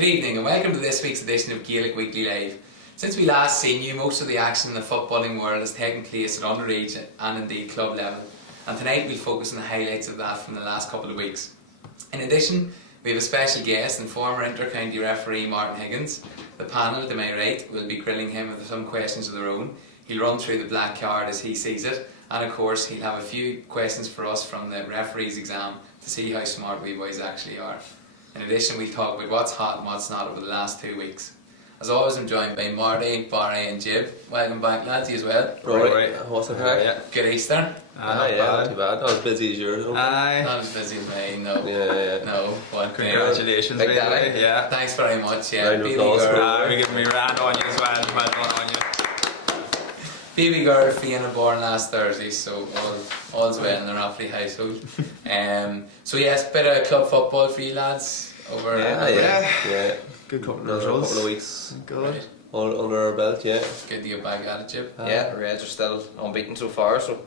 Good evening and welcome to this week's edition of Gaelic Weekly Live. Since we last seen you, most of the action in the footballing world has taken place at underage and indeed club level, and tonight we'll focus on the highlights of that from the last couple of weeks. In addition, we have a special guest and former inter-county referee Martin Higgins. The panel to my right will be grilling him with some questions of their own. He'll run through the black card as he sees it, and of course he'll have a few questions for us from the referee's exam to see how smart we boys actually are. In addition, we'll talk about what's hot and what's not over the last 2 weeks. As always, I'm joined by Marty, Barry and Jib. Welcome back, lads, you as well. Right. What's the crack? Yeah. Good Easter. Not too bad. Not as busy as yours. Not as busy as me, no. Yeah. No. What, congratulations, Big baby. daddy. Yeah. Thanks very much. Yeah. Round of applause for We're giving me a round on you as well. Well done on you. Phoebe girl Fiona born last Thursday, so all's well in the Rafferty household. So yes, bit of club football for you lads over. Yeah. Good couple of Another results. couple of weeks Good. Right. all under our belt, yeah. Good to get back at it, Jib. Yeah, Reds are still unbeaten so far, so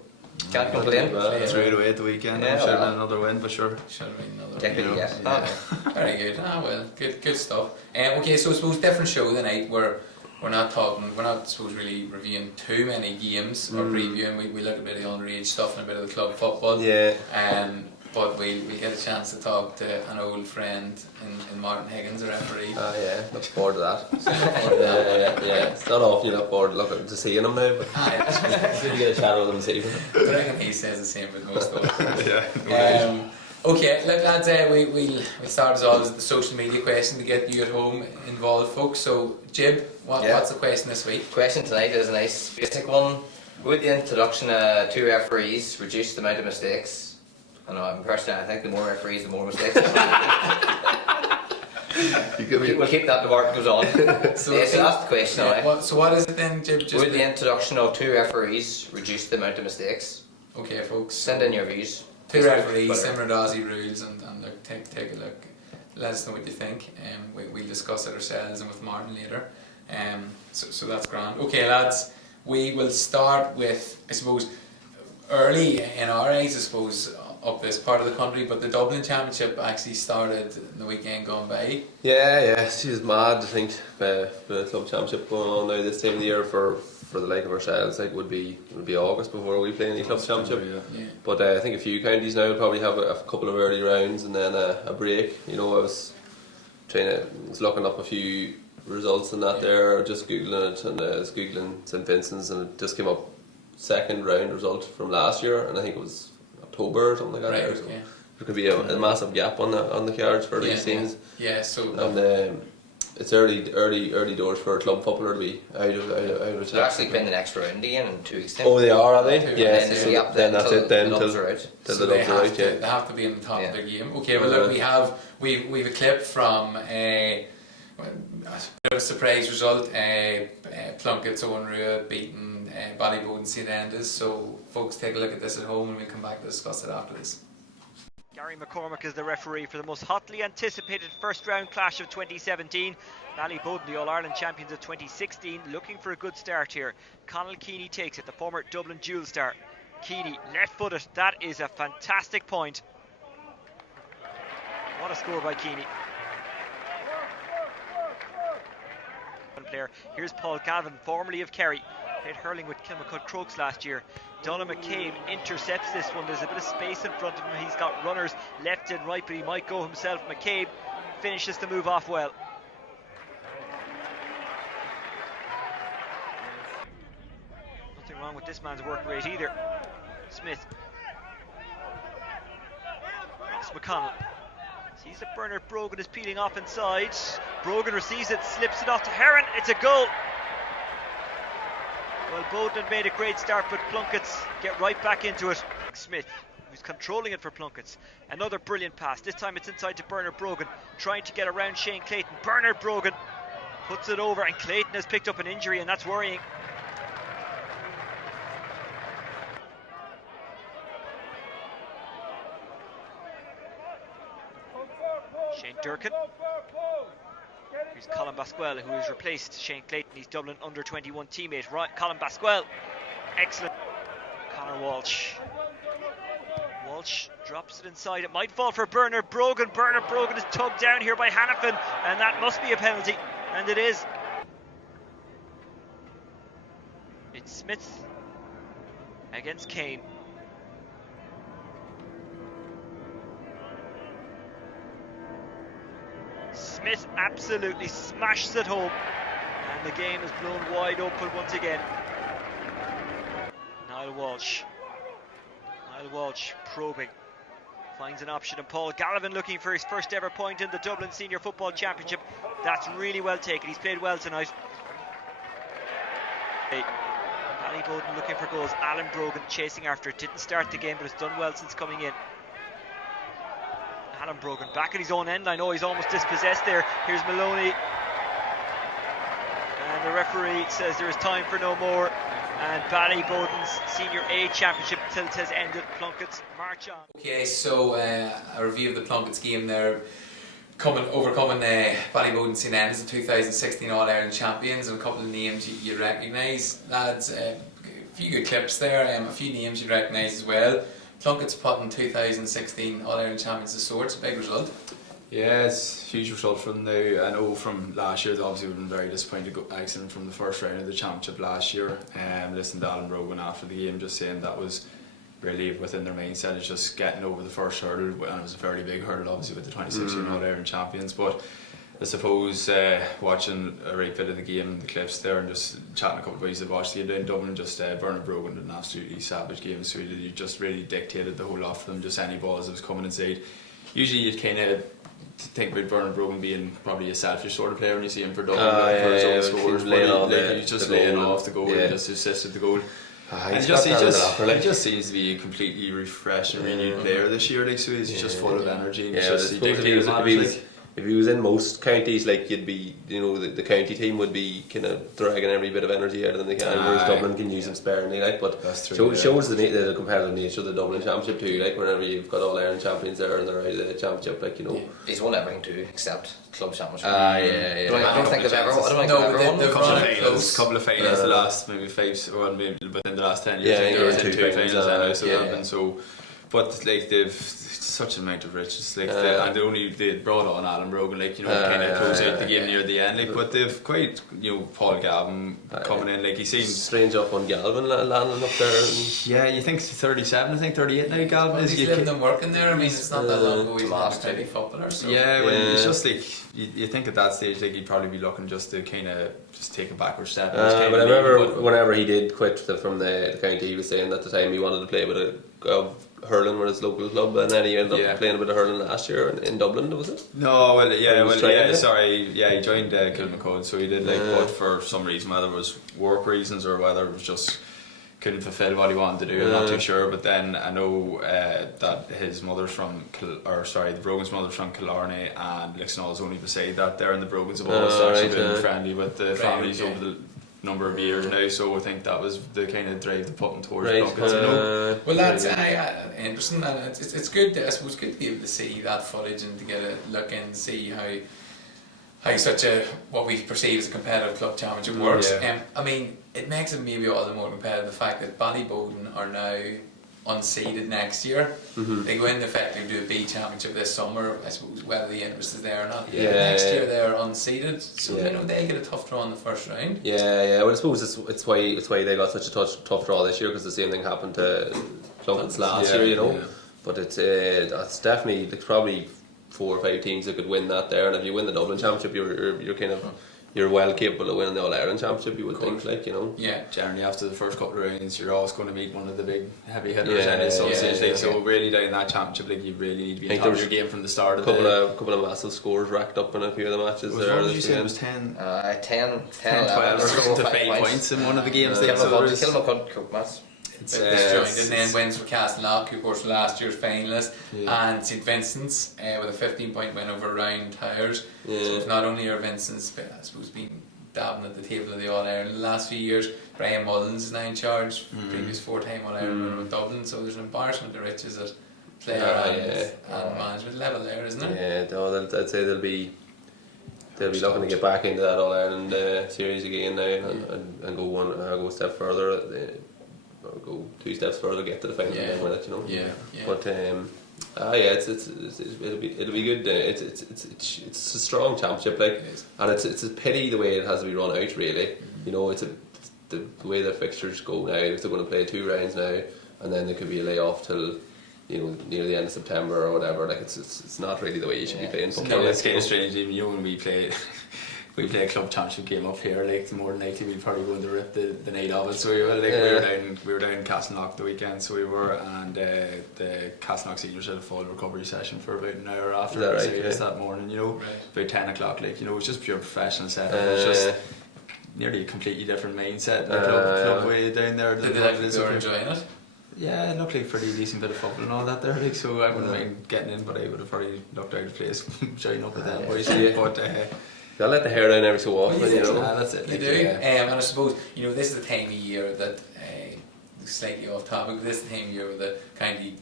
can't complain. Well, Threw it away at the weekend. Yeah, Should have well. been another win, but sure. Should have been another. Get one. good, Yeah. yeah. Very good. Well, good stuff. Okay, so I suppose different show tonight. We're not suppose really reviewing too many games or previewing. We look a bit of the underage stuff and a bit of the club football. Yeah. But we get a chance to talk to an old friend in Martin Higgins, a referee. Yeah. Look forward to that. Yeah. It's not often you look forward to seeing him now, but you get a chat with him this evening. I reckon he says the same with most of us. Yeah. Okay, look lads, we'll start as always with the social media question to get you at home involved, folks. So, Jib, what's the question this week? Question tonight is a nice basic one. Would the introduction of 2 referees reduce the amount of mistakes? I know, personally, I think the more referees, the more mistakes. We'll keep that debate goes on. So that's the question, alright. So what is it then, Jib? Would the introduction of 2 referees reduce the amount of mistakes? Okay, folks. Send in your views. 2 referees, similar to Aussie rules, and look, take a look. Let us know what you think. We'll discuss it ourselves and with Martin later. So that's grand. Okay, lads, we will start with, I suppose, early in our eyes, I suppose, up this part of the country, but the Dublin Championship actually started the weekend gone by. Yeah. She's mad to think the club championship going on now this time of the year for the like of ourselves. Like would be August before we play any club championship. Yeah. But I think a few counties now will probably have a couple of early rounds and then a break. You know, I was looking up a few results and that there, just googling it, and I was googling St Vincent's, and it just came up second round result from last year, and I think it was October or something like that. Right, there, so okay. there could be a massive gap on the cards for these teams. Yeah, so And it's early doors for a club footballer to be out of They're actually playing the next round again in 2 weeks' time. Oh, they are they? And Yeah. then there's So a gap then that's it. Then the till Dubs are out. till so the they Dubs are out. they have to be in the top of their game. Okay, well look, we've a clip from a bit of a surprise result. Plunkett's Owen Rua beating Ballyboden St Enda's. So folks, take a look at this at home and we'll come back to discuss it after this. Gary McCormick is the referee for the most hotly anticipated first round clash of 2017. Ballyboden, the All-Ireland champions of 2016, looking for a good start here. Conall Keaney takes it, the former Dublin dual star. Keaney, left-footed, that is a fantastic point. What a score by Keaney. Player. Here's Paul Galvin, formerly of Kerry. Played hurling with Kilmacud Crokes last year. Donald McCabe intercepts this one. There's a bit of space in front of him. He's got runners left and right, but he might go himself. McCabe finishes the move off well. Nothing wrong with this man's work rate either. Smith. Ross McConnell. Sees that Bernard Brogan is peeling off inside. Brogan receives it, slips it off to Heron. It's a goal. Well, Bowden had made a great start, but Plunkett's get right back into it. Smith, who's controlling it for Plunkett's. Another brilliant pass. This time it's inside to Bernard Brogan, trying to get around Shane Clayton. Bernard Brogan puts it over, and Clayton has picked up an injury, and that's worrying. Shane Durkin. Here's Colin Basquel, who has replaced Shane Clayton, his Dublin under-21 teammate. Right, Colin Basquel, excellent. Conor Walsh Walsh drops it inside. It might fall for Bernard Brogan. Bernard Brogan is tugged down here by Hannafin, and that must be a penalty, and it is. It's Smith against Kane. Smith absolutely smashes it home, and the game is blown wide open once again. Niall Walsh probing, finds an option, and Paul Gallivan looking for his first ever point in the Dublin Senior Football Championship. That's really well taken. He's played well tonight. Ballyboden looking for goals. Alan Brogan chasing after it. Didn't start the game, but has done well since coming in. Alan Brogan back at his own end line. Oh, he's almost dispossessed there. Here's Maloney, and the referee says there is time for no more, and Ballyboden's Senior A Championship tilt has ended. Plunkett's march on. Okay, so a review of the Plunkett's game there. Overcoming Ballyboden St Enda's, the 2016 All-Ireland champions, and a couple of names you recognise, lads. A few good clips there, a few names you recognise as well. Plunkett's putting 2016 All-Ireland champions to swords, a big result. Yeah, it's a huge result from now. I know from last year they obviously would have been very disappointed exiting from the first round of the championship last year. Listening to Alan Brogan after the game just saying that was really within their mindset, is just getting over the first hurdle, and it was a fairly big hurdle obviously with the 2016 All-Ireland champions. But I suppose watching a right bit of the game, the clips there, and just chatting a couple of ways that watched the game in Dublin, just Bernard Brogan did an absolutely savage game. So he just really dictated the whole lot for them, just any balls that was coming inside. Usually you'd kind of think about Bernard Brogan being probably a selfish sort of player when you see him for Dublin, for his own scores, but he's just laying off the goal and just assisted the goal. And he just seems to be a completely refreshed and renewed player this year, like, so he's just full of energy. And if he was in most counties, like, you'd be, the county team would be kind of dragging every bit of energy out of them they can, whereas Dublin can use him sparingly, like. But shows the competitive nature of the Dublin Championship too, like, whenever you've got All-Ireland champions there and they're out of the championship, like, He's won everything too, except club championship. Yeah. I don't think they've ever won. A couple of finals, the last maybe within the last 10 years. Yeah, two finals anyway, so but like they've such an amount of riches, like they brought on Alan Brogan, like, kind of close out the game near the end, like, but they've quite, Paul Galvin coming in, like, he seems strange up on Galvin landing up there. Yeah, you think 37, I think 38 now. Galvin is. He's living and working there. I mean, it's not that long ago he's not a steady footballer. So. Yeah, well, it's just like you think at that stage, like, he'd probably be looking just to kind of just take a backward step. But I remember whenever he did quit from the county, he was saying at the time he wanted to play with a hurling with his local club, and then he ended up playing a bit of hurling last year in Dublin, was it? No, he joined Kilmacud, so he did, like, but for some reason, whether it was work reasons or whether it was just couldn't fulfil what he wanted to do, I'm not too sure. But then I know that his mother's from the Brogan's mother's from Killarney, and Lixnall's only beside that there, and the Brogans have always actually been friendly with the families over the number of years now, so I think that was the kind of drive to put them towards Plunkett's. Well, that's interesting, and it's good. I suppose good to be able to see that footage and to get a look in and see how such a what we perceive as a competitive club championship works. I mean, it makes it maybe all the more competitive, the fact that Ballyboden are now unseeded next year. They go in effectively to do a B championship this summer. I suppose whether the interest is there or not. Next year they're unseeded, so they get a tough draw in the first round. Well, I suppose it's why they got such a tough draw this year, because the same thing happened to Plunkett's last year, But that's definitely, there's probably 4 or 5 teams that could win that there, and if you win the Dublin Championship, you're kind of you're well capable of winning the All-Ireland Championship, you would think, like, Yeah. Generally after the first couple of rounds, you're always going to meet one of the big heavy hitters at some stage. So really down that championship, like, you really need to be on top of your game from the start of a couple of massive scores racked up in a few of the matches there. What did you say? It was 10, 12 to 5 points in one of the games. Kilmacud Cookmas. Disjointed, and then wins for Castleknock, who of course last year's finalist, and St Vincent's with a 15-point win over Round Towers. So it's not only are Vincent's, I suppose, been dabbing at the table of the All-Ireland the last few years. Brian Mullins is now in charge, previous 4-time All-Ireland winner with Dublin, so there's an embarrassment of riches at player and management level there, isn't there? Yeah, I'd say they'll be looking to get back into that All-Ireland series again now and go a step further. or go 2 steps further, get to the final, Yeah. and win it. You know. Yeah, yeah. But yeah, it'll be good. It's a strong championship, like, It is. and it's a pity the way it has to be run out. Really, you know, it's the way the fixtures go now. If they're going to play 2 rounds now, and then there could be a layoff till, you know, near the end of September or whatever. Like, it's not really the way you should be playing football. It's kind of strange, even you, when we play a club championship game up here, like, more than likely we'd probably go to rip the night of it. So we were, like, we were down in Castleknock the weekend, so we were, and the Castleknock seniors had a full recovery session for about an hour after Is that the right? service Yeah. that morning, you know, Right. about 10 o'clock, like, you know, it was just pure professional setup. It was just nearly a completely different mindset. The club way down there. Did they like they were enjoying it? Yeah, it looked like a pretty decent bit of football and all that there, like, so I wouldn't mind getting in, but I would have probably looked out of place joining up with them boys. Yeah. But They'll let the hair down every so often, you know. that's it. You Like, do, yeah. and I suppose, you know, this is the time of year that, slightly off topic, but this is the time of year where the county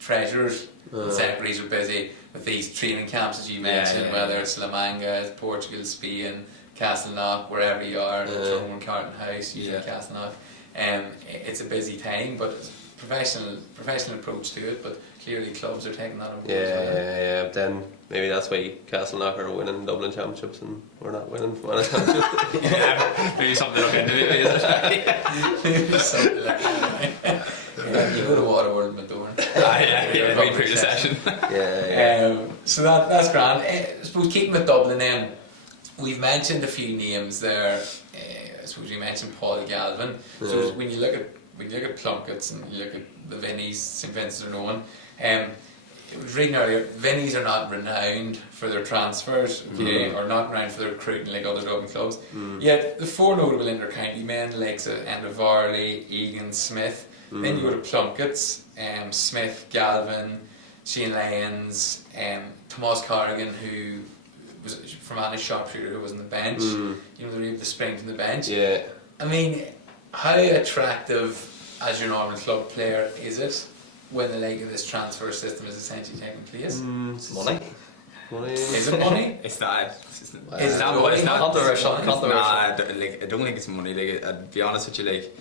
treasurers and secretaries are busy with these training camps, as you mentioned, yeah. whether it's La Manga, Portugal, Spain, Castleknock, wherever you are, Tyrone, Carton House, usually Yeah. Castleknock. It's a busy time, but it's a professional approach to it, but clearly clubs are taking that on board as well. Yeah. But then maybe that's why Castleknock are winning Dublin championships and we're not winning one championship. Yeah, maybe something to look into, maybe, is it? Something like that. Yeah, you go to Waterworld, Madorn. Yeah, wait for your session. Yeah. So that's grand. I suppose keeping with Dublin then, we've mentioned a few names there. I suppose you mentioned Paul Galvin. So when you look at Plunkett's and you look at the Vinnies, St Vincent or no one, I was reading earlier, Vinnies are not renowned for their transfers, okay, or not renowned for their recruiting like other Dublin clubs. Yet the 4 notable inter-county men, like Enda Varley, Egan, Smith. Then you go to Plunkett's, Smith, Galvin, Shane Lyons, Tomas Corrigan, who was from Anna's Shropshire, who was on the bench. You know, they were able to spring from the bench. Yeah. I mean, how attractive as your normal club player is it when the like of this transfer system is essentially taking place? Money. Is it money? It's not. Is it It's money? not Controversial. Nah, I don't think it's money. Like, I'd be honest with you, like,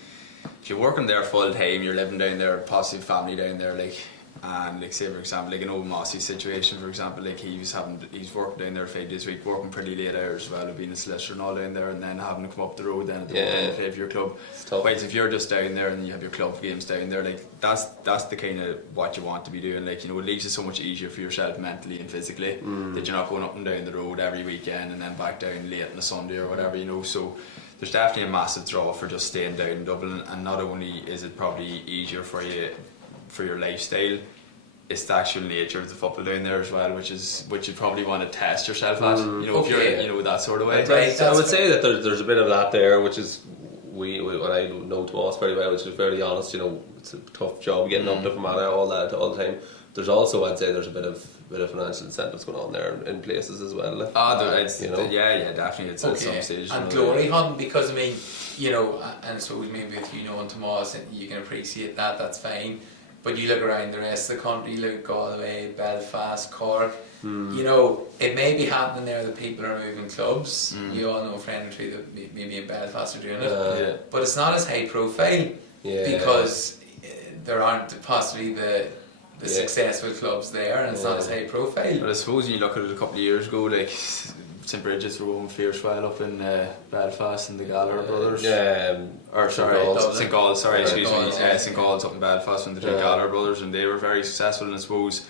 if you're working there full time, you're living down there, possibly family down there, like, and like, say for example, like in old Mossy's situation, for example, like he's working down there 5 days a week, working pretty late hours as well, of being a solicitor and all down there, and then having to come up the road then at the weekend and play for your club. It's tough. Whereas if you're just down there and you have your club games down there, like that's the kind of what you want to be doing. Like, you know, it leaves it so much easier for yourself mentally and physically that you're not going up and down the road every weekend and then back down late on a Sunday or whatever, you know. So there's definitely a massive draw for just staying down in Dublin, and not only is it probably easier for you for your lifestyle, it's the actual nature of the football down there as well, which you probably want to test yourself at, you know, if you're, you know, that sort of way. Right. I would say that there's a bit of that there, which is what I know Tomas very well, which is very honest. You know, it's a tough job getting up to Fermanagh all the time. There's also, I'd say, there's a bit of financial incentives going on there in places as well. Definitely. It's at some Okay, stage. and you know, glory hunt, because I mean, you know, and I suppose maybe with you knowing Tomas, you can appreciate that, that's fine. But you look around the rest of the country, you look at Galway, Belfast, Cork, you know, it may be happening there that people are moving clubs. You all know a friend or two that maybe in Belfast are doing it. But it's not as high profile because there aren't possibly the successful clubs there, and it's not as high profile. But I suppose when you look at it a couple of years ago, like St Bridget's were going fierce while up in Belfast, and the Gallagher brothers. St Gall's, St Gall's up in Belfast, and the two Gallagher brothers, and they were very successful. And I suppose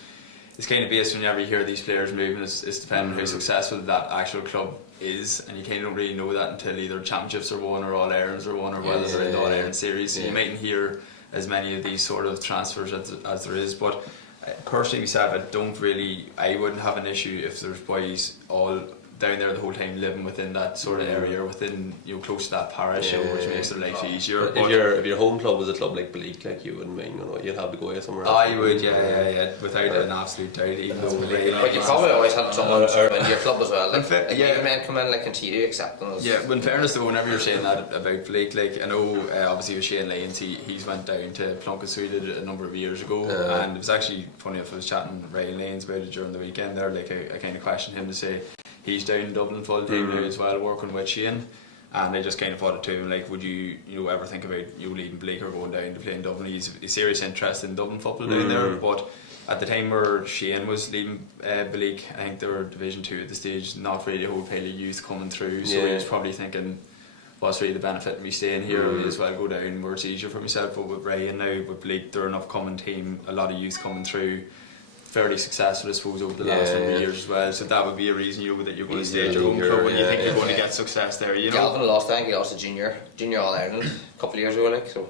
it's kind of based whenever you hear these players moving, it's depending on how successful that actual club is, and you kind of don't really know that until either championships are won or All Irons are won, or whether they're in the All Ireland series. So you mightn't hear as many of these sort of transfers as there is. But personally myself, I wouldn't have an issue if there's boys all down there the whole time living within that sort of area, within, you know, close to that parish, which makes their life easier. But if your home club was a club like Bleak, like, you wouldn't mind, you know, you'd have to go somewhere else. You would, without an absolute doubt. Even though, But you probably always had someone in your club as well. Like, yeah, men come in like continue accepting us. Yeah, but in fairness though, whenever you're saying that about Blake, like, I know obviously with Shane Lyons, he's went down to Plunket, so he did it a number of years ago, and it was actually funny if I was chatting with Ryan Lyons about it during the weekend there, like I kind of questioned him to say he's down in Dublin full time now as well, working with Shane, And I just kind of put it to him, like, would you ever think about you leaving Blake or going down to play in Dublin? He's a serious interest in Dublin football down there, but at the time where Shane was leaving Blake, I think they were Division 2 at the stage, not really a whole pile of youth coming through, so he was probably thinking, what's really the benefit of me staying here? I may as well go down where it's easier for myself. But with Ray and now with Blake, they're an upcoming team, a lot of youth coming through, fairly successful, I suppose, over the last number of years as well. So that would be a reason, that you're going to stay at your home club when you think you're going to get success there. Galvin lost, I think he lost a junior All Ireland a couple of years ago, like, so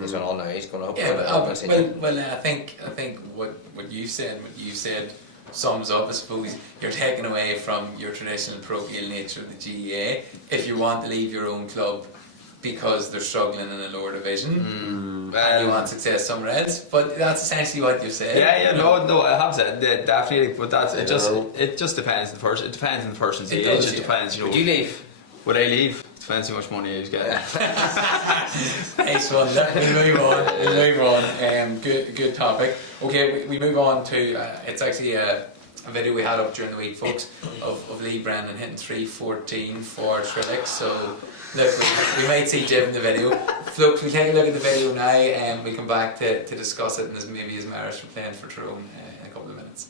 he's on all now. He's going to I think what you said sums up, I suppose. You're taken away from your traditional parochial nature of the GAA if you want to leave your own club because they're struggling in a lower division and you want success somewhere else. But that's essentially what you've said. No, I have said that, definitely. But it just depends on the person. It depends on the person's age. It depends. Would you leave? Would I leave? Depends how much money I was getting. Nice one. We'll move on. Good topic. Okay, we move on to it's actually a video we had up during the week, folks, of Lee Brennan hitting 314 for Trillick. So look, we might see Jim in the video. Folks, we'll take a look at the video now and we come back to discuss it and maybe his merits for playing for Tyrone in a couple of minutes.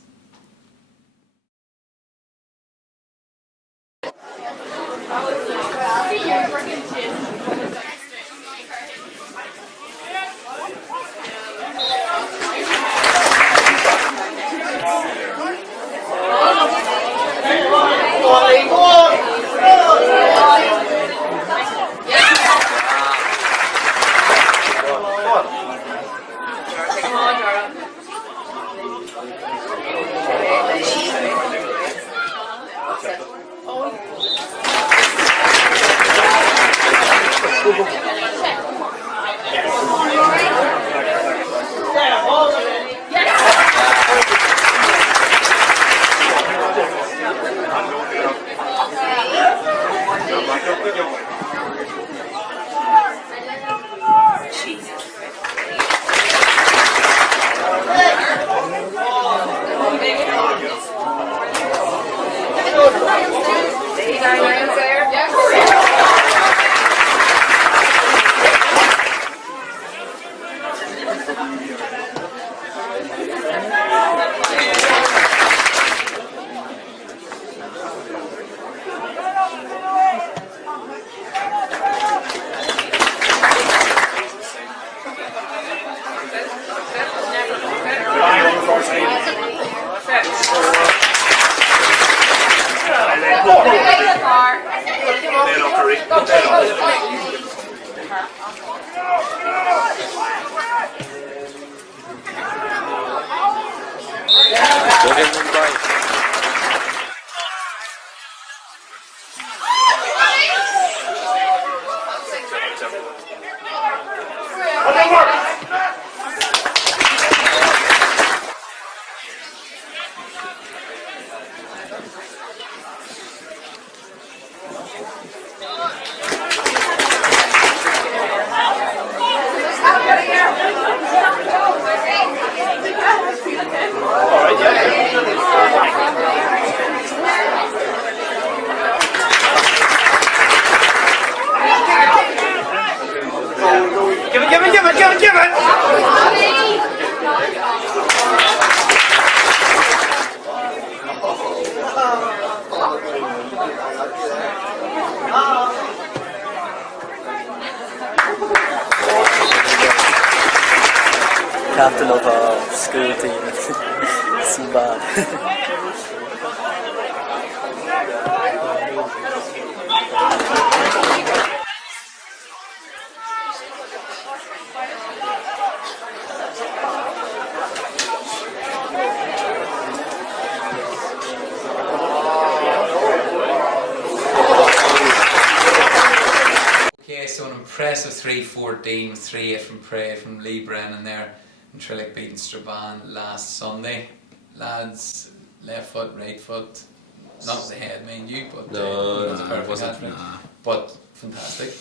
Captain of a school team. So bad. Okay, so an impressive 3-14 with 3-8 from Prey from Lee Brennan there. And Trillick beating Strabane last Sunday. Lads, left foot, right foot, not with the head, mind you, but it wasn't perfect. But fantastic.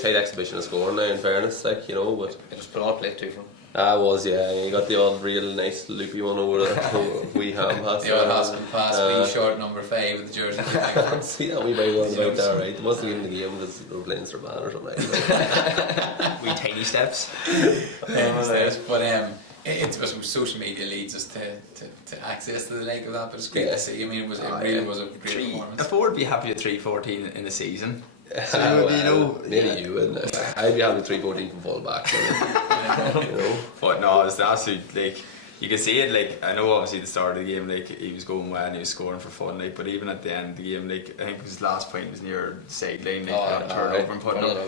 Tight exhibition of scoring now, in fairness, like, but it was put on play too from I was, yeah. You got the odd real nice loopy one over the wee ham pass. The old hospital pass, wee short number 5 with the jersey. See that wee big one about there, right? It wasn't even the game because they were playing Strabane or something. We tiny steps. But it was social media leads us to access to the like of that, but it's great to see. I mean, it really was a great performance. If I would be happy with 3-14 in the season. So you know, maybe you wouldn't. I'd be having 3-14 from full back. You know. But no, it's the absolute, like, you can see it. Like, I know obviously the start of the game, like, he was going well and he was scoring for fun, like, but even at the end of the game, like, I think his last point was near the sideline, like, turnover and putting up.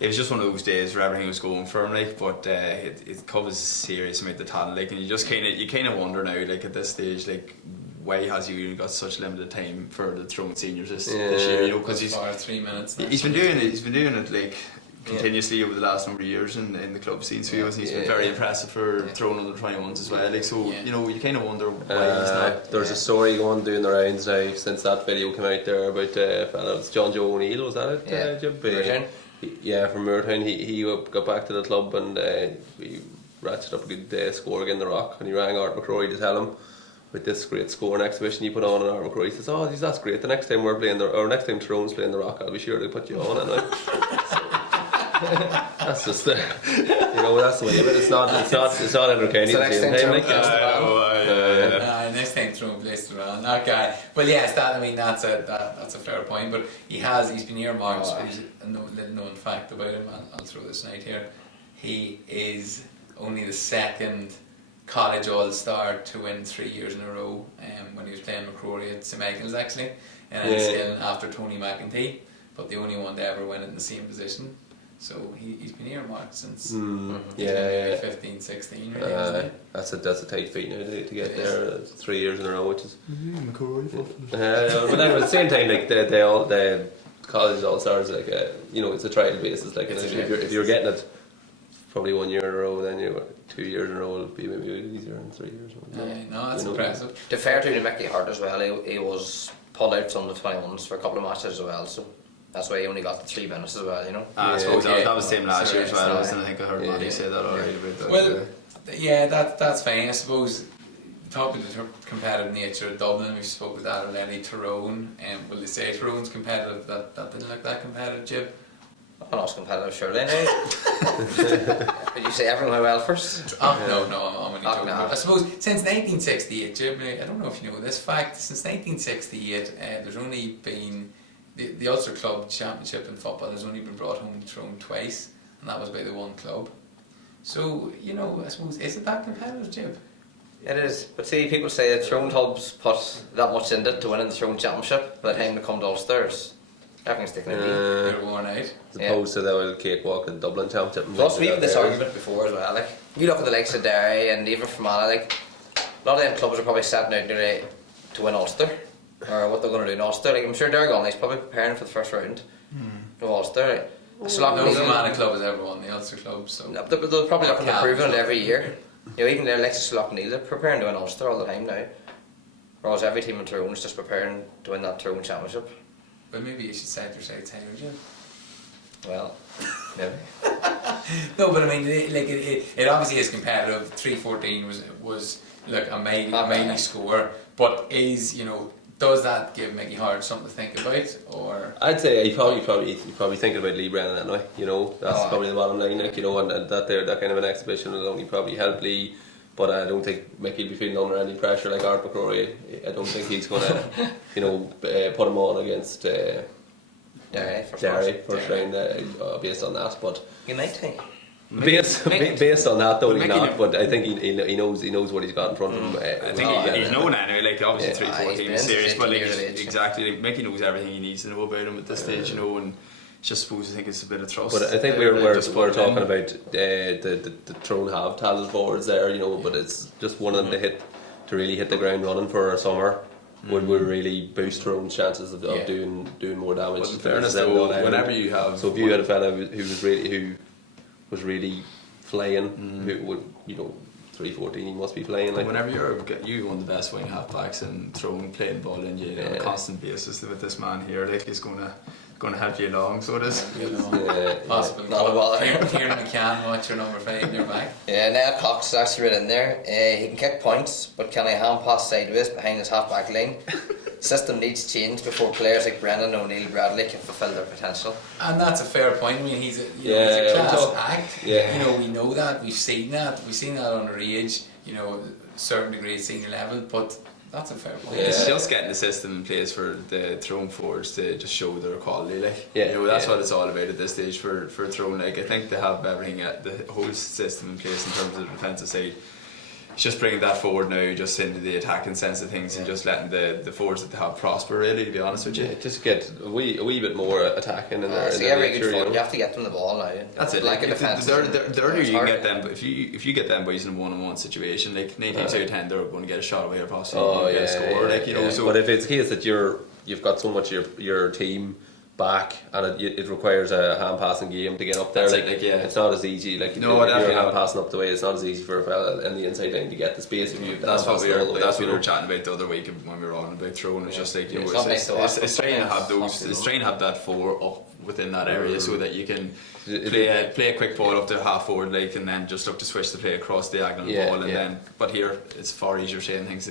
It was just one of those days where everything was going for him, like, but it covers serious amount of talent, like, and you just kind of wonder now, like, at this stage, like, why has he really got such limited time for the Tyrone seniors this year? You know, because he's 3 minutes. He's been doing it like continuously over the last number of years in the club scene. So he's been very impressive for Tyrone under 21s as well. Like, so you know, you kind of wonder why he's not. There's a story going doing the rounds now since that video came out there about fellow John Joe O'Neill. Was that it? Jim? Yeah, from Moortown. He got back to the club and he ratcheted up a good score against the Rock, and he rang Art McCrory to tell him, with this great scoring exhibition you put on, and Art McCrory says, "Oh, geez, that's great. The next time we're playing next time Tyrone's playing the Rock, I'll be sure to put you on." And that's just you know, that's the way of it. It's not entertaining at the same time. Like, next time Tyrone plays the Rock, that guy. But yes, that's a fair point. But he's been earmarked. A little known fact about him. I'll throw this out here. He is only the second college all-star to win 3 years in a row, when he was playing McCrory at St Michael's actually, and then still after Tony McEntee, but the only one to ever win it in the same position. So he's been earmarked since 15, 16 really, hasn't he? That's a tight feat now to get there. 3 years in a row, which is McCrory. but then at the same time, like the college all-stars, like you know, it's a trial basis. Like, if you're getting it probably 1 year in a row, then 2 years in a row will be maybe easier than 3 years. That's impressive. To fair to Mickey Hart as well, he was pulled out from the 21s for a couple of matches as well, so that's why he only got the 3 minutes as well, you know. I suppose that was the same last year as well, wasn't it? I think I heard Matty say that already about that. Well, that's fine. I suppose talking about the competitive nature of Dublin, we spoke with that already. Tyrone, will they say Tyrone's competitive? That didn't look that competitive, Jib? I'm not as competitive, surely, now. Would you say everyone went well first? No, I'm only joking. I suppose since 1968, Jib, I don't know if you know this fact, since 1968, there's only been the Ulster Club Championship in football has only been brought home to Tyrone twice, and that was by the one club. So, you know, I suppose, is it that competitive, Jib? It is, but see, people say that Tyrone clubs put that much into it to win in the Tyrone Championship. By the time they come to Ulsters, everything's taken away. They're worn out. As opposed to the old cakewalk in Dublin Championship. Plus, we've had this argument before as well. Like, you look at the likes of Derry and even Fermanagh, like, a lot of them clubs are probably setting out nearly to win Ulster, or what they're going to do in Ulster. Like, I'm sure Derry probably preparing for the first round of Ulster. No Fermanagh club has ever won the Ulster club, so they're probably looking to improve it every year. You know, even their likes of Slough Neil, they're preparing to win Ulster all the time now. Whereas every team in Tyrone is just preparing to win that Tyrone Championship. Well, maybe you should set your sights higher, Jim. Well, maybe. No, but I mean, it obviously is competitive. 3-14 was look a mighty score, but does that give Mickey Hart something to think about, or? I'd say he's probably thinking about Lee Brennan anyway. You know, that's probably the bottom line. Like, you know, and that kind of an exhibition will only probably help Lee. But I don't think Mickey will be feeling under any pressure like Art McCrory. I don't think he's going to, put him on against Derry first round based on that. But you might think. Based on that, though, he's not. But I think he knows what he's got in front of him. I think he's known anyway. Like, obviously 3-14 is serious, but like, exactly. Like, Mickey knows everything he needs to know about him at this stage, you know, and just suppose I think it's a bit of trust. But I think we're talking about the Tyrone have talented forwards there, you know. But it's just one of them to really hit the ground running for a summer. Would really boost Tyrone's chances of doing more damage. But in fairness, though, whenever you have, so if you had a fella who was really flying, who would 3-14, he must be flying. Like, whenever you're one of the best wing half backs and throwing playing ball in you on a constant basis with this man here, like, he's going to going to help you along, so it is. You know, Yeah, possible. Not a bother. Kieran McCann, what's your number 5 in your back? Yeah, Niall Cox is actually right in there. He can kick points, but can he hand pass sideways behind his half-back line? System needs change before players like Brendan O'Neill Bradley can fulfil their potential. And that's a fair point. I mean, he's a, he's Yeah, a class top. act. Yeah. You know, we know that. We've seen that. We've seen that underage. You know, certain degree at senior level. But that's a fair point. Yeah. It's just getting the system in place for the thrown forwards to just show their quality. Like, Yeah, you know, that's yeah. what it's all about at this stage for throwing. Like, I think they have everything, the whole system in place in terms of the defensive side. It's just bringing that forward now, just into the attacking sense of things, and just letting the forwards that they have prosper. Really, to be honest with you. Yeah, just get a wee bit more attacking in there. So every good forward, you have to get them the ball now. That's it. Like a If defence. the earlier it's you hard. get them, if you get them boys in a one-on-one situation, like 9 times out of 10, they're going to get a shot away or possibly Oh, get a score. Like, you know, so but if it's the case that you've got so much of your team back and it requires a hand passing game to get up there, That's it, like, yeah. it's not as easy. Like No, if you're definitely hand not. passing up the way, it's not as easy for a fella in the inside line to get the space. If you that's hand what passing all the way that's up, what you we were know. chatting about the other week when we were on about throwing. It's just like, you know, It's not nice to watch, it's but trying to have sometimes those, it's it's trying to have that 4 up within that area so that you can play a quick ball up to half forward, like, and then just look to switch the play across the diagonal ball, and then. But here it's far easier saying things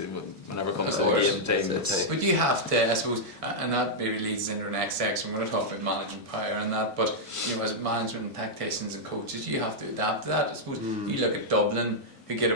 whenever it comes to the game time. It's, But you have to, I suppose, and that maybe leads into the next section. We're going to talk about management power and that, but you know, as management and tacticians and coaches, you have to adapt to that. I suppose you look at Dublin, who get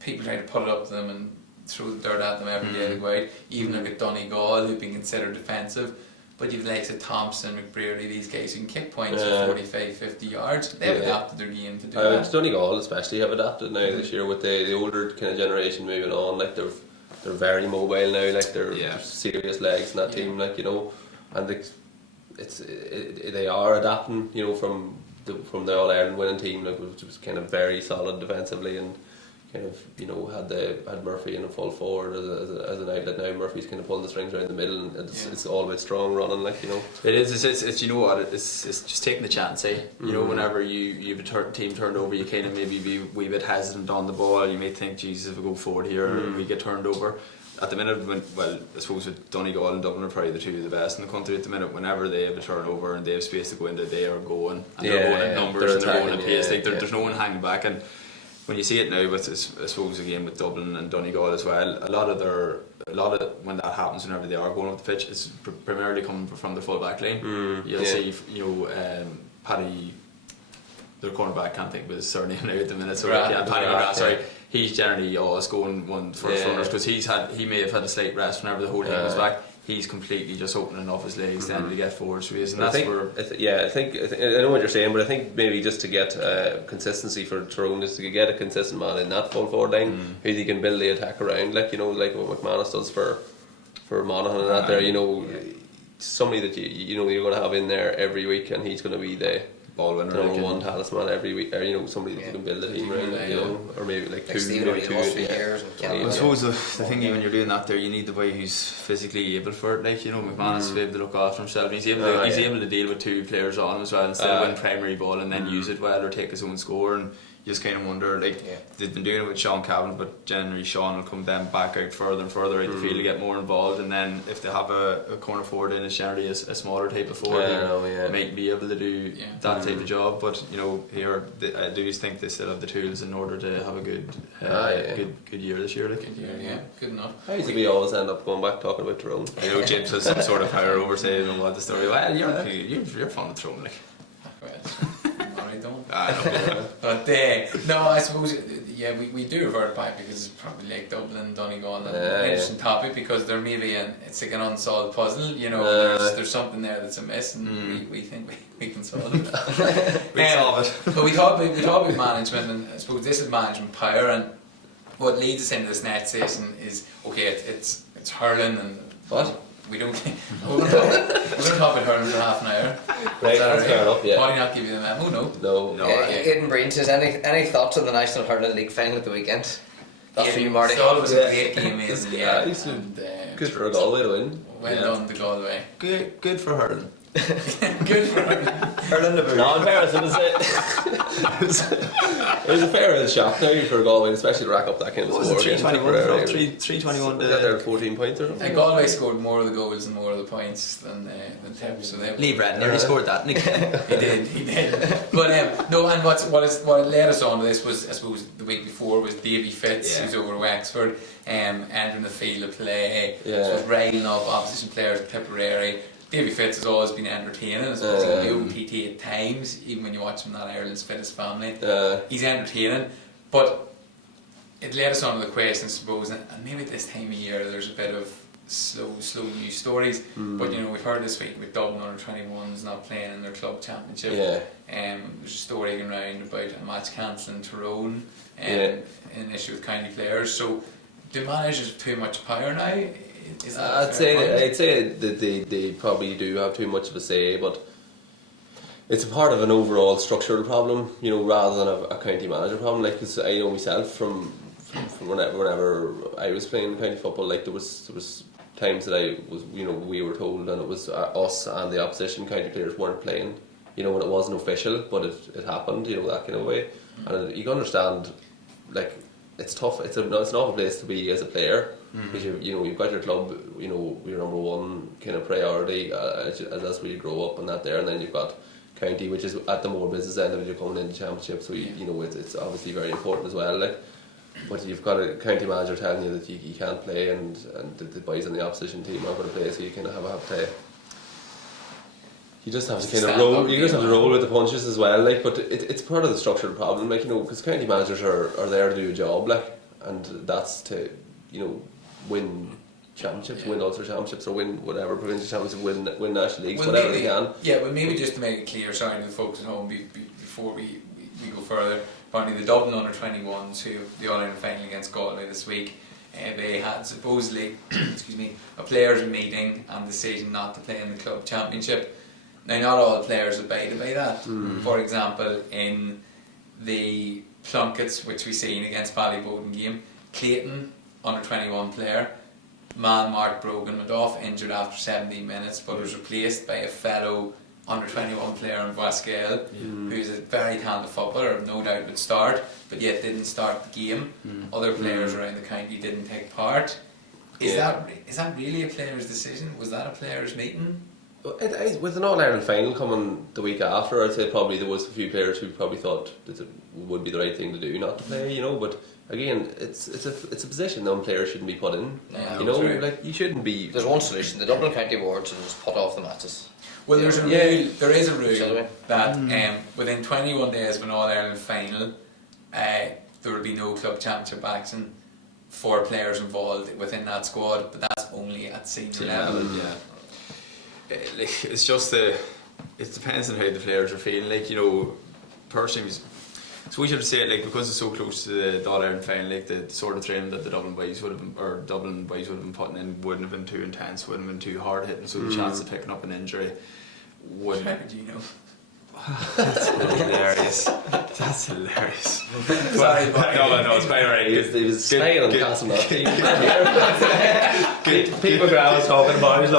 people try to put it up to them and throw the dirt at them every day they go out. Even look at Donegal, who've been considered defensive. But you've likes of Thompson, McBrearty, these guys who can kick points for 45, 50 yards. They've adapted their game to do that. Donegal especially have adapted now this year with the older kind of generation moving on. Like they're very mobile now. Like they're serious legs in that team. Like, you know, and they are adapting. You know, from the All Ireland winning team, like, which was kind of very solid defensively and kind of, you know, had Murphy in a full forward as an outlet. Now Murphy's kind of pulling the strings around the middle, and it's all about strong running, like, you know. It is. It's you know what, it's just taking the chance, eh? You know, whenever you've a team turned over, you kind of maybe be a wee bit hesitant on the ball. You may think, Jesus, if we go forward here, we get turned over. At the minute, I suppose with Donegal and Dublin are probably the two of the best in the country at the minute. Whenever they have a turnover and they have space to go into, they are going, and they're going in numbers and they're going in pace. Like there's no one hanging back. And when you see it now, with I suppose again with Dublin and Donegal as well, a lot of when that happens, whenever they are going up the pitch, it's primarily coming from the full back line. You'll see, you know, Paddy, their cornerback, can't think of his surname now at the minute. So Paddy McGrath, sorry. He's generally always going one first runners because he may have had a slight rest whenever the whole team was back. He's completely just opening off his legs then to get forward. So he is, and that's where. I know what you're saying, but I think maybe just to get consistency for Tyrone is to get a consistent man in that full forward line who they can build the attack around, like, you know, like what McManus does for Monaghan and that there. You know, somebody that you know you're going to have in there every week, and he's going to be the ball winner, number one talisman every week, or, you know, somebody that you can build a team around, you know, or maybe like two. I suppose the thing when you're doing that there, you need the boy who's physically able for it. Like, you know, McManus is able to look after himself. He's able to deal with two players on him as well, instead of win primary ball and then use it well or take his own score. And you just kind of wonder, like, they've been doing it with Sean Cavan, but generally Sean will come then back out further and further out the field to get more involved. And then if they have a corner forward in, it's generally a smaller type of forward who might be able to do that type of job. But, you know, here I do think they still have the tools in order to have a good year this year. Like. Good enough. How easy we always end up going back talking about Tyrone. I know James has some sort of power over saying what the story. Well, you're fond of Tyrone, like. I don't. No. But no, I suppose we do revert back because it's probably like Dublin, Donegal, and an interesting topic because there may be it's like an unsolved puzzle. You know, there's something there that's amiss, and we think we can solve it. We solve it. But we talk about management, and I suppose this is management power, and what leads us into this next session is it's hurling and what. We don't. We're going to talk about hurling for half an hour. Right, that's fair enough. Yeah. Why not give you the memo? No. Aidan Breen says, any thoughts on the National Hurling League final at the weekend? That's for you, Marty. Thought it was a great game, amazing. Good for Galway to win. Well done to Galway. Good for hurling. Good for hurling. Hurling the boot. No, in fairness, it was a fair shock now for Galway, especially to rack up that kind of What was score. it, 321 from 321 They got there 14 points or something. And Galway scored more of the goals and more of the points than Tip, so they Lee Brennan nearly scored that. he did. But no, and what led us on to this was, I suppose, the week before was Davy Fitz, who's over Wexford, entering the field of play, so was riling up opposition players, Tipperary. Davy Fitz has always been entertaining. I suppose he can be OPT at times, even when you watch him, not Ireland's fittest family. He's entertaining, but it led us on to the question, I suppose, and maybe at this time of year there's a bit of slow news stories. But we've heard this week with Dublin under 21s not playing in their club championship. There's a story going round about a match cancelling in Tyrone, an issue with county players. So do managers have too much power now? I'd say that they probably do have too much of a say, but it's a part of an overall structural problem, rather than a county manager problem. Like, 'cause I know myself from whenever I was playing county football, like there was times that I was, we were told, and it was us and the opposition county players weren't playing, when it wasn't official, but it happened, that kind of way. And you can understand, like, it's tough. It's an awful place to be as a player, because you've got your club, your number one kind of priority as we grow up and that there, and then you've got county, which is at the more business end of it. You're coming into championship, so it's obviously very important as well. Like, but you've got a county manager telling you that you can't play, and the boys on the opposition team are going to play, so you kind of have to. You just have to kind of roll. You just have to roll with the punches as well. Like, but it's part of the structural problem. Like, because county managers are there to do a job, like, and that's to win championships, win Ulster championships, or win whatever provincial championship, win national leagues, whatever they can. Yeah, well, maybe just to make it clear, sorry to the folks at home, before we go further. Apparently, the Dublin under 21s, who the All-Ireland final against Galway this week, they had supposedly, a players' meeting and decision not to play in the club championship. Now, not all players abided by that. For example, in the Plunkets, which we seen against Ballyboden game, Clayton, under 21 player, Mark Brogan went off injured after 17 minutes, but was replaced by a fellow under 21 player in Vasquel, who's a very talented footballer, no doubt would start, but yet didn't start the game. Other players around the county didn't take part. Is that really a player's decision? Was that a player's meeting? With an All-Ireland final coming the week after, I'd say probably there was a few players who probably thought that it would be the right thing to do not to play, but again, it's a position that players shouldn't be put in. Like, you shouldn't be. There's one solution: the Dublin County Board should just put off the matches. Well, there is a rule that within 21 days of an All-Ireland final, there will be no club championship action for players involved within that squad, but that's only at senior level. Like, it's just it depends on how the players are feeling. Like, personally, so we should say it, like, because it's so close to the All-Ireland final, like, the sort of training that the Dublin boys would have been putting in wouldn't have been too intense, wouldn't have been too hard hitting, so the chance of picking up an injury would. How do you know? That's hilarious. That's hilarious. Sorry, no, it's quite alright. He was staying on Castle Knock. People crowd talking about his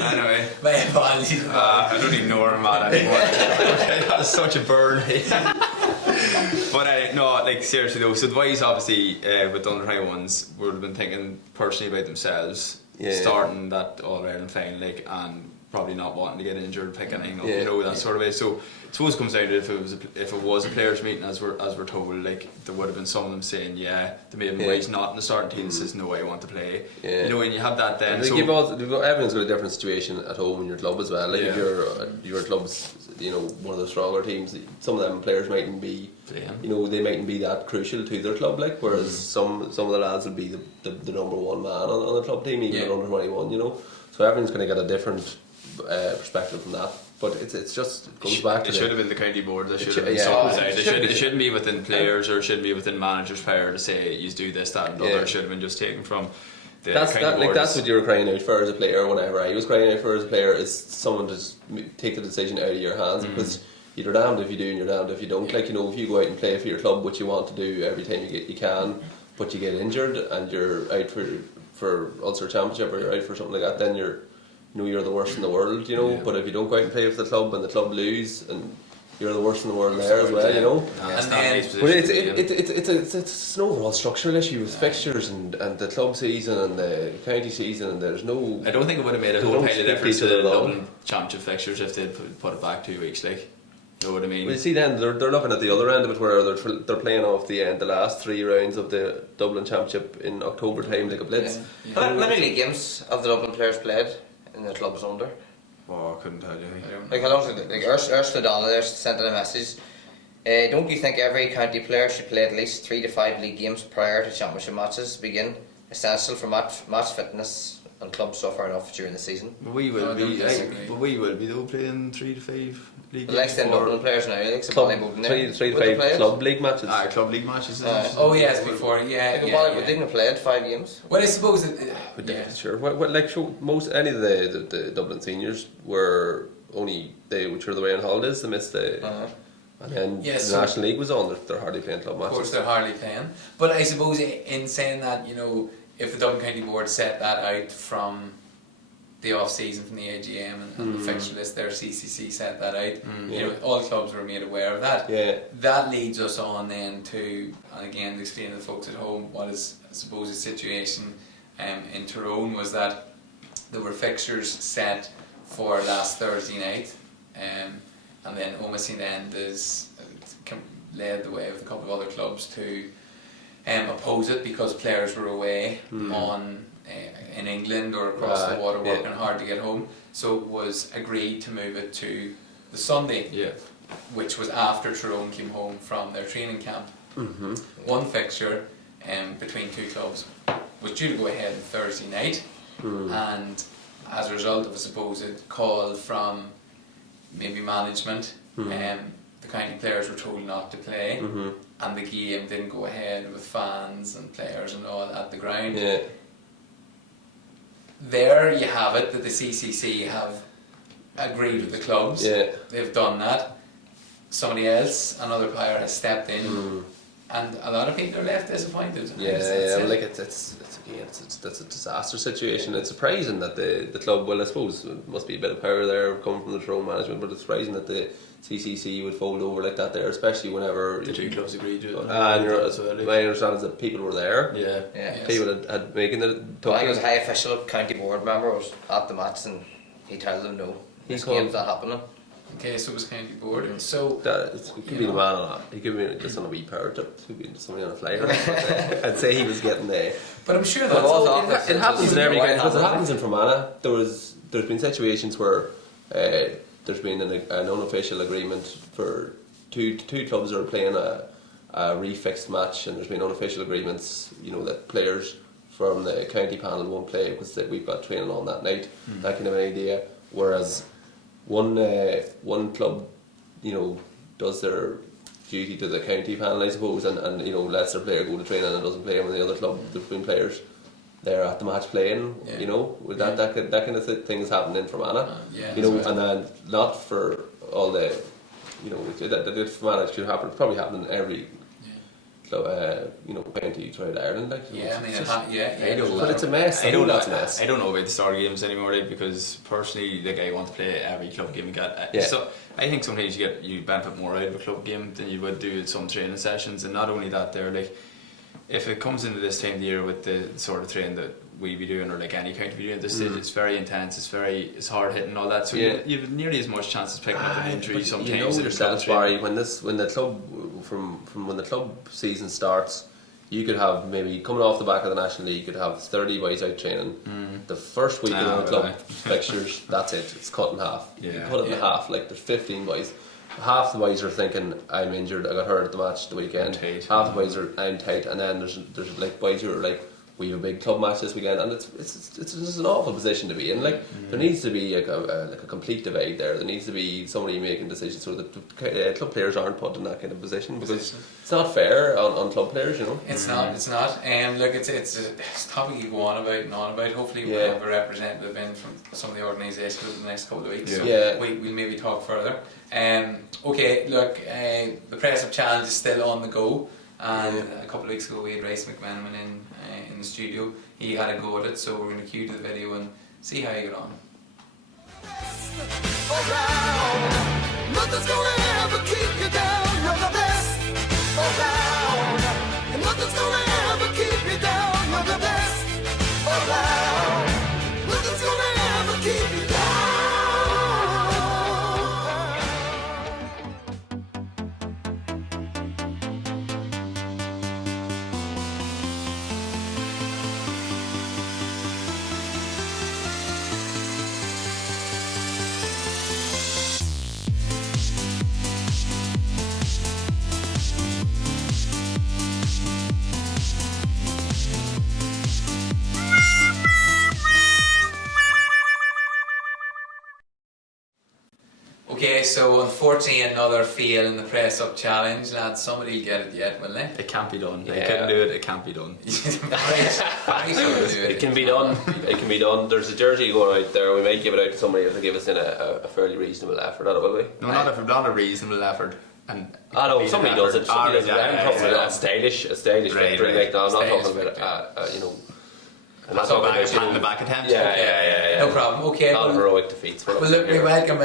Anyway. My apologies. I don't even know where I'm at anymore. That was such a burn. But no, like, seriously though, so the boys obviously with the under 21s would have been thinking personally about themselves, starting that All-Ireland final, like, and probably not wanting to get injured, pick anything up, that sort of way. So I suppose it comes down to if it was a players' meeting, as we're told, like, there would have been some of them saying, there may have been boys not in the starting team that says, no, I want to play. And you have that then. So everyone's got a different situation at home in your club as well. Like, if your club's one of the stronger teams, some of them players mightn't be, they mightn't be that crucial to their club, like, whereas some of the lads will be the number one man on the club team, even at under 21. So everyone's going to get a different perspective from that, but it goes back to it should have been the county board. It shouldn't be within players, or it shouldn't be within managers' power to say you do this, that and the other. It should have been just taken from the county board. That's what you were crying out for as a player. Whenever I was crying out for as a player, is someone to take the decision out of your hands, because you're damned if you do and you're damned if you don't. Like, if you go out and play for your club, which you want to do every time you can, but you get injured and you're out for Ulster Championship, or you're out for something like that, then you're you know, you're the worst in the world, you know. Yeah. But if you don't go out and play for the club and the club lose, and you're the worst in the world there as well, you know. It's And not then- a nice But position to be in. it's an overall structural issue with fixtures and the club season and the county season, and there's no. I don't think it would have made a They whole don't pile of speak difference to to each the other at all. Dublin Championship fixtures if they'd put it back 2 weeks. Like, you know what I mean? Well, you see, then they're looking at the other end of it, where they're playing off the last 3 rounds of the Dublin Championship in October time, like a blitz. How many league games have the Dublin players played in the clubs under? Oh, I couldn't tell you. Like how long? Like Ursula Donnelly there sent in a message. Don't you think every county player should play at least 3 to 5 league games prior to championship matches begin? Essential for match fitness and clubs suffer enough during the season. But we will No, I don't be. disagree. But we will be though playing 3 to 5 league The next games ten for- Dublin players now, like Club, Ballyboden there. 3 to Would they 5 play it? club league matches. club league matches. Oh yes, before Like yeah. didn't play it 5 games. Well, I suppose it, But yeah. sure. What like most any of the Dublin seniors were only they which were away on holidays. They missed the. And then Yes, the so- National League was on. They're hardly playing club Of matches. course, they're hardly playing. But I suppose in saying that, you know, if the Dublin County Board set that out from the off season from the AGM and the fixture list, their CCC set that out. You know, all clubs were made aware of that. Yeah. That leads us on then to, and again, to explain to the folks at home what is, I suppose, the situation in Tyrone was that there were fixtures set for last Thursday night, and then Omasine End is led the way with a couple of other clubs to oppose it because players were away on in England or across the water working hard to get home. So it was agreed to move it to the Sunday, Yeah. which was after Tyrone came home from their training camp. One fixture between 2 clubs was due to go ahead on Thursday night, and as a result of a supposed call from maybe management, the county players were told not to play, and the game didn't go ahead with fans and players and all at the ground. Yeah. There you have it, that the CCC have agreed with the clubs. Yeah. They've done that. Somebody else, another player, has stepped in, and a lot of people are left disappointed. Yeah, That's yeah. it. Well, like it's a disaster situation. It's surprising that the club. Well, I suppose it must be a bit of power there coming from the Tyrone management, but it's surprising that the CCC would fold over like that there, especially whenever The 2 clubs agreed to it. And as well. my understanding is that people were there. Yeah. Yeah. Yes. People had making it. I think it was a high official county board member was at the match and he told them no. He This called- game's not happening. Okay, so it was county board. So It could be the man on that. He could be just on a wee power trip. It could be somebody on a flyer. I'd say he was getting the. but I'm sure But that's all all. that- It happens in every Why game because it not? happens in Fermanagh. There's been situations where there's been an unofficial agreement for two clubs that are playing a refixed match, and there's been unofficial agreements, you know, that players from the county panel won't play because we've got training on that night. That kind of an idea. Whereas one club, you know, does their duty to the county panel, I suppose, and you know, lets their player go to training and doesn't play, and the other club, there's been players there at the match playing, Yeah. you know, with that kind of thing is happening in Fermanagh, Yeah, you know, that's right. and then not for all the, you know, that Fermanagh should happen, probably happen in every club, you know, county throughout Ireland, like. Yeah, I mean, it's I don't but it's a mess. I don't know. That's a mess. I don't know about the star games anymore, like, because personally, like, I want to play every club game you get. Yeah. So I think sometimes you benefit more out of a club game than you would do at some training sessions, and not only that, they're like, if it comes into this time of the year with the sort of training that we be doing, or like any county be doing at this stage, it's very intense, it's hard hitting, all that. So Yeah. you've nearly as much chance of picking up an injury But sometimes. you know in yourself, club training. Barry, when the club from when the club season starts, you could have maybe coming off the back of the National League, you could have 30 boys out training. The first week of the club right. fixtures, that's it. It's cut in half. You Yeah. cut it in half. Like there's 15 boys. Half the boys are thinking, I'm injured, I got hurt at the match the weekend. I'm tight. Half the boys are, I'm tight, and then there's like boys who are like, we have a big club match this weekend, and it's just an awful position to be in. Like there needs to be like a complete divide there. There needs to be somebody making decisions so that club players aren't put in that kind of position, because it's not fair on club players, you know. It's not. Look, it's a topic you go on about and on about. Hopefully, we'll have a representative in from some of the organisations over the next couple of weeks. So Yeah. we'll maybe talk further. Okay, look, the press of challenge is still on the go. And a couple of weeks ago, we had Rice McManaman in the studio. He had a go at it, so we're going to cue to the video and see how you get on. Nothing's gonna ever keep you down. You're the best around. And nothing's gonna ever keep you down. You're the best around. Nothing's gonna ever keep you down. Okay, so unfortunately another fail in the press-up challenge, lads. Somebody will get it yet, will they? It can't be done. They Yeah. couldn't do it. It can't be done. Very sure to do It can be done. It can be done. There's a jersey going out there. We might give it out to somebody if they give us in a fairly reasonable effort. That will we? No, not a reasonable effort. And I know somebody does it. Somebody does it. I'm talking yeah. about a stylish victory. Right. Like that. I'm not Stylish talking about you know. I'm not So talking back, about pat in the back attempt. Yeah. No problem. Okay. Not Well, heroic defeats. well, look, we welcome.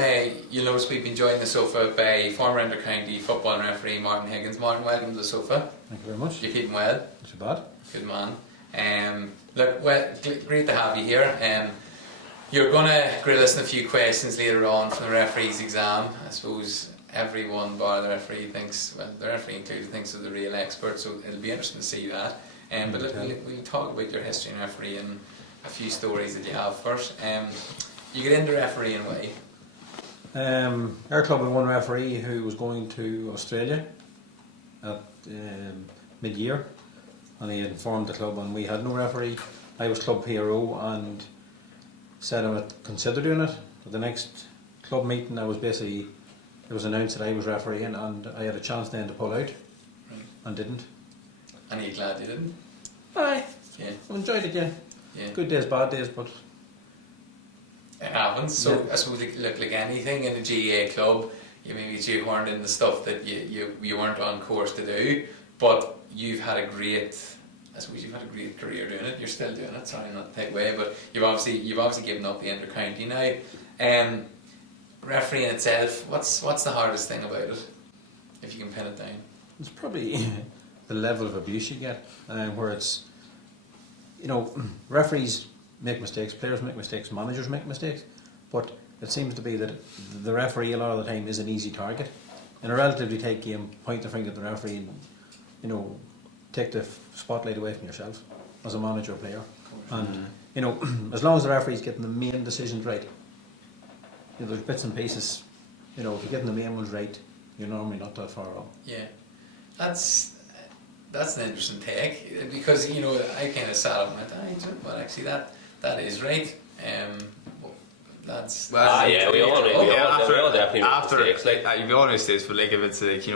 You'll notice we've been joined on the sofa by former Inter-County football referee Martin Higgins. Martin, welcome to the sofa. Thank you very much. You're keeping well. Not too bad. Good man. Look, well, great to have you here. You're going to grill us in a few questions later on from the referee's exam. I suppose everyone bar the referee thinks, well, the referee included, thinks of the real expert, so it'll be interesting to see that. But look, we'll talk about your history in referee and a few stories that you have first. You get into refereeing way. Our club had one referee who was going to Australia at mid-year, and he informed the club, and we had no referee. I was club PRO and said I would consider doing it. At the next club meeting, it was announced that I was refereeing, and I had a chance then to pull out, and didn't. And are you glad you didn't? Aye, Yeah. I enjoyed it. Yeah, Yeah. good days, bad days, but It happens. So Yeah. I suppose like anything in a GAA club, you maybe shoehorned in the stuff that you weren't on course to do, but you've had a great career doing it. You're still doing it. Sorry, not to take away, but you've obviously given up the Inter-County now. Refereeing itself, what's the hardest thing about it, if you can pin it down? it's probably the level of abuse you get, where it's, referees make mistakes, players make mistakes, managers make mistakes, but it seems to be that the referee a lot of the time is an easy target. In a relatively tight game, point the finger at the referee and, take the spotlight away from yourself as a manager or player. And, as long as the referee's getting the main decisions right, there's bits and pieces, if you're getting the main ones right, you're normally not that far off. Yeah, that's an interesting take, because I kind of sat up and went, well, actually that is right. That's we all definitely make after mistakes. Like, you always say, but like if it's like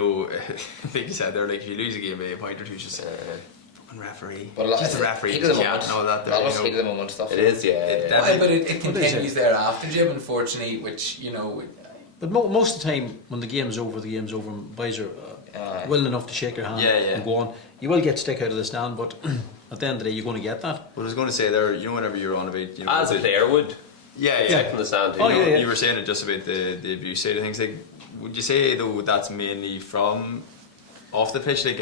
like you said there, like if you lose a game by a point or two, just fucking referee, But a lot- just the referee, heat of the can't moment. know that. A lot of heat of the moment stuff. it is, yeah. Well, but it What is continues it? thereafter, Jim, unfortunately, which But most of the time, when the game's over, and boys are willing enough to shake your hand Yeah. and go on. You will get stick out of the stand, but at the end of the day, you're going to get that. What I was going to say there, whenever you're on about, As a player would. yeah. From the stand. Oh, yeah. You were saying it just about the abuse side of things. Like, would you say though that's mainly from off the pitch? Like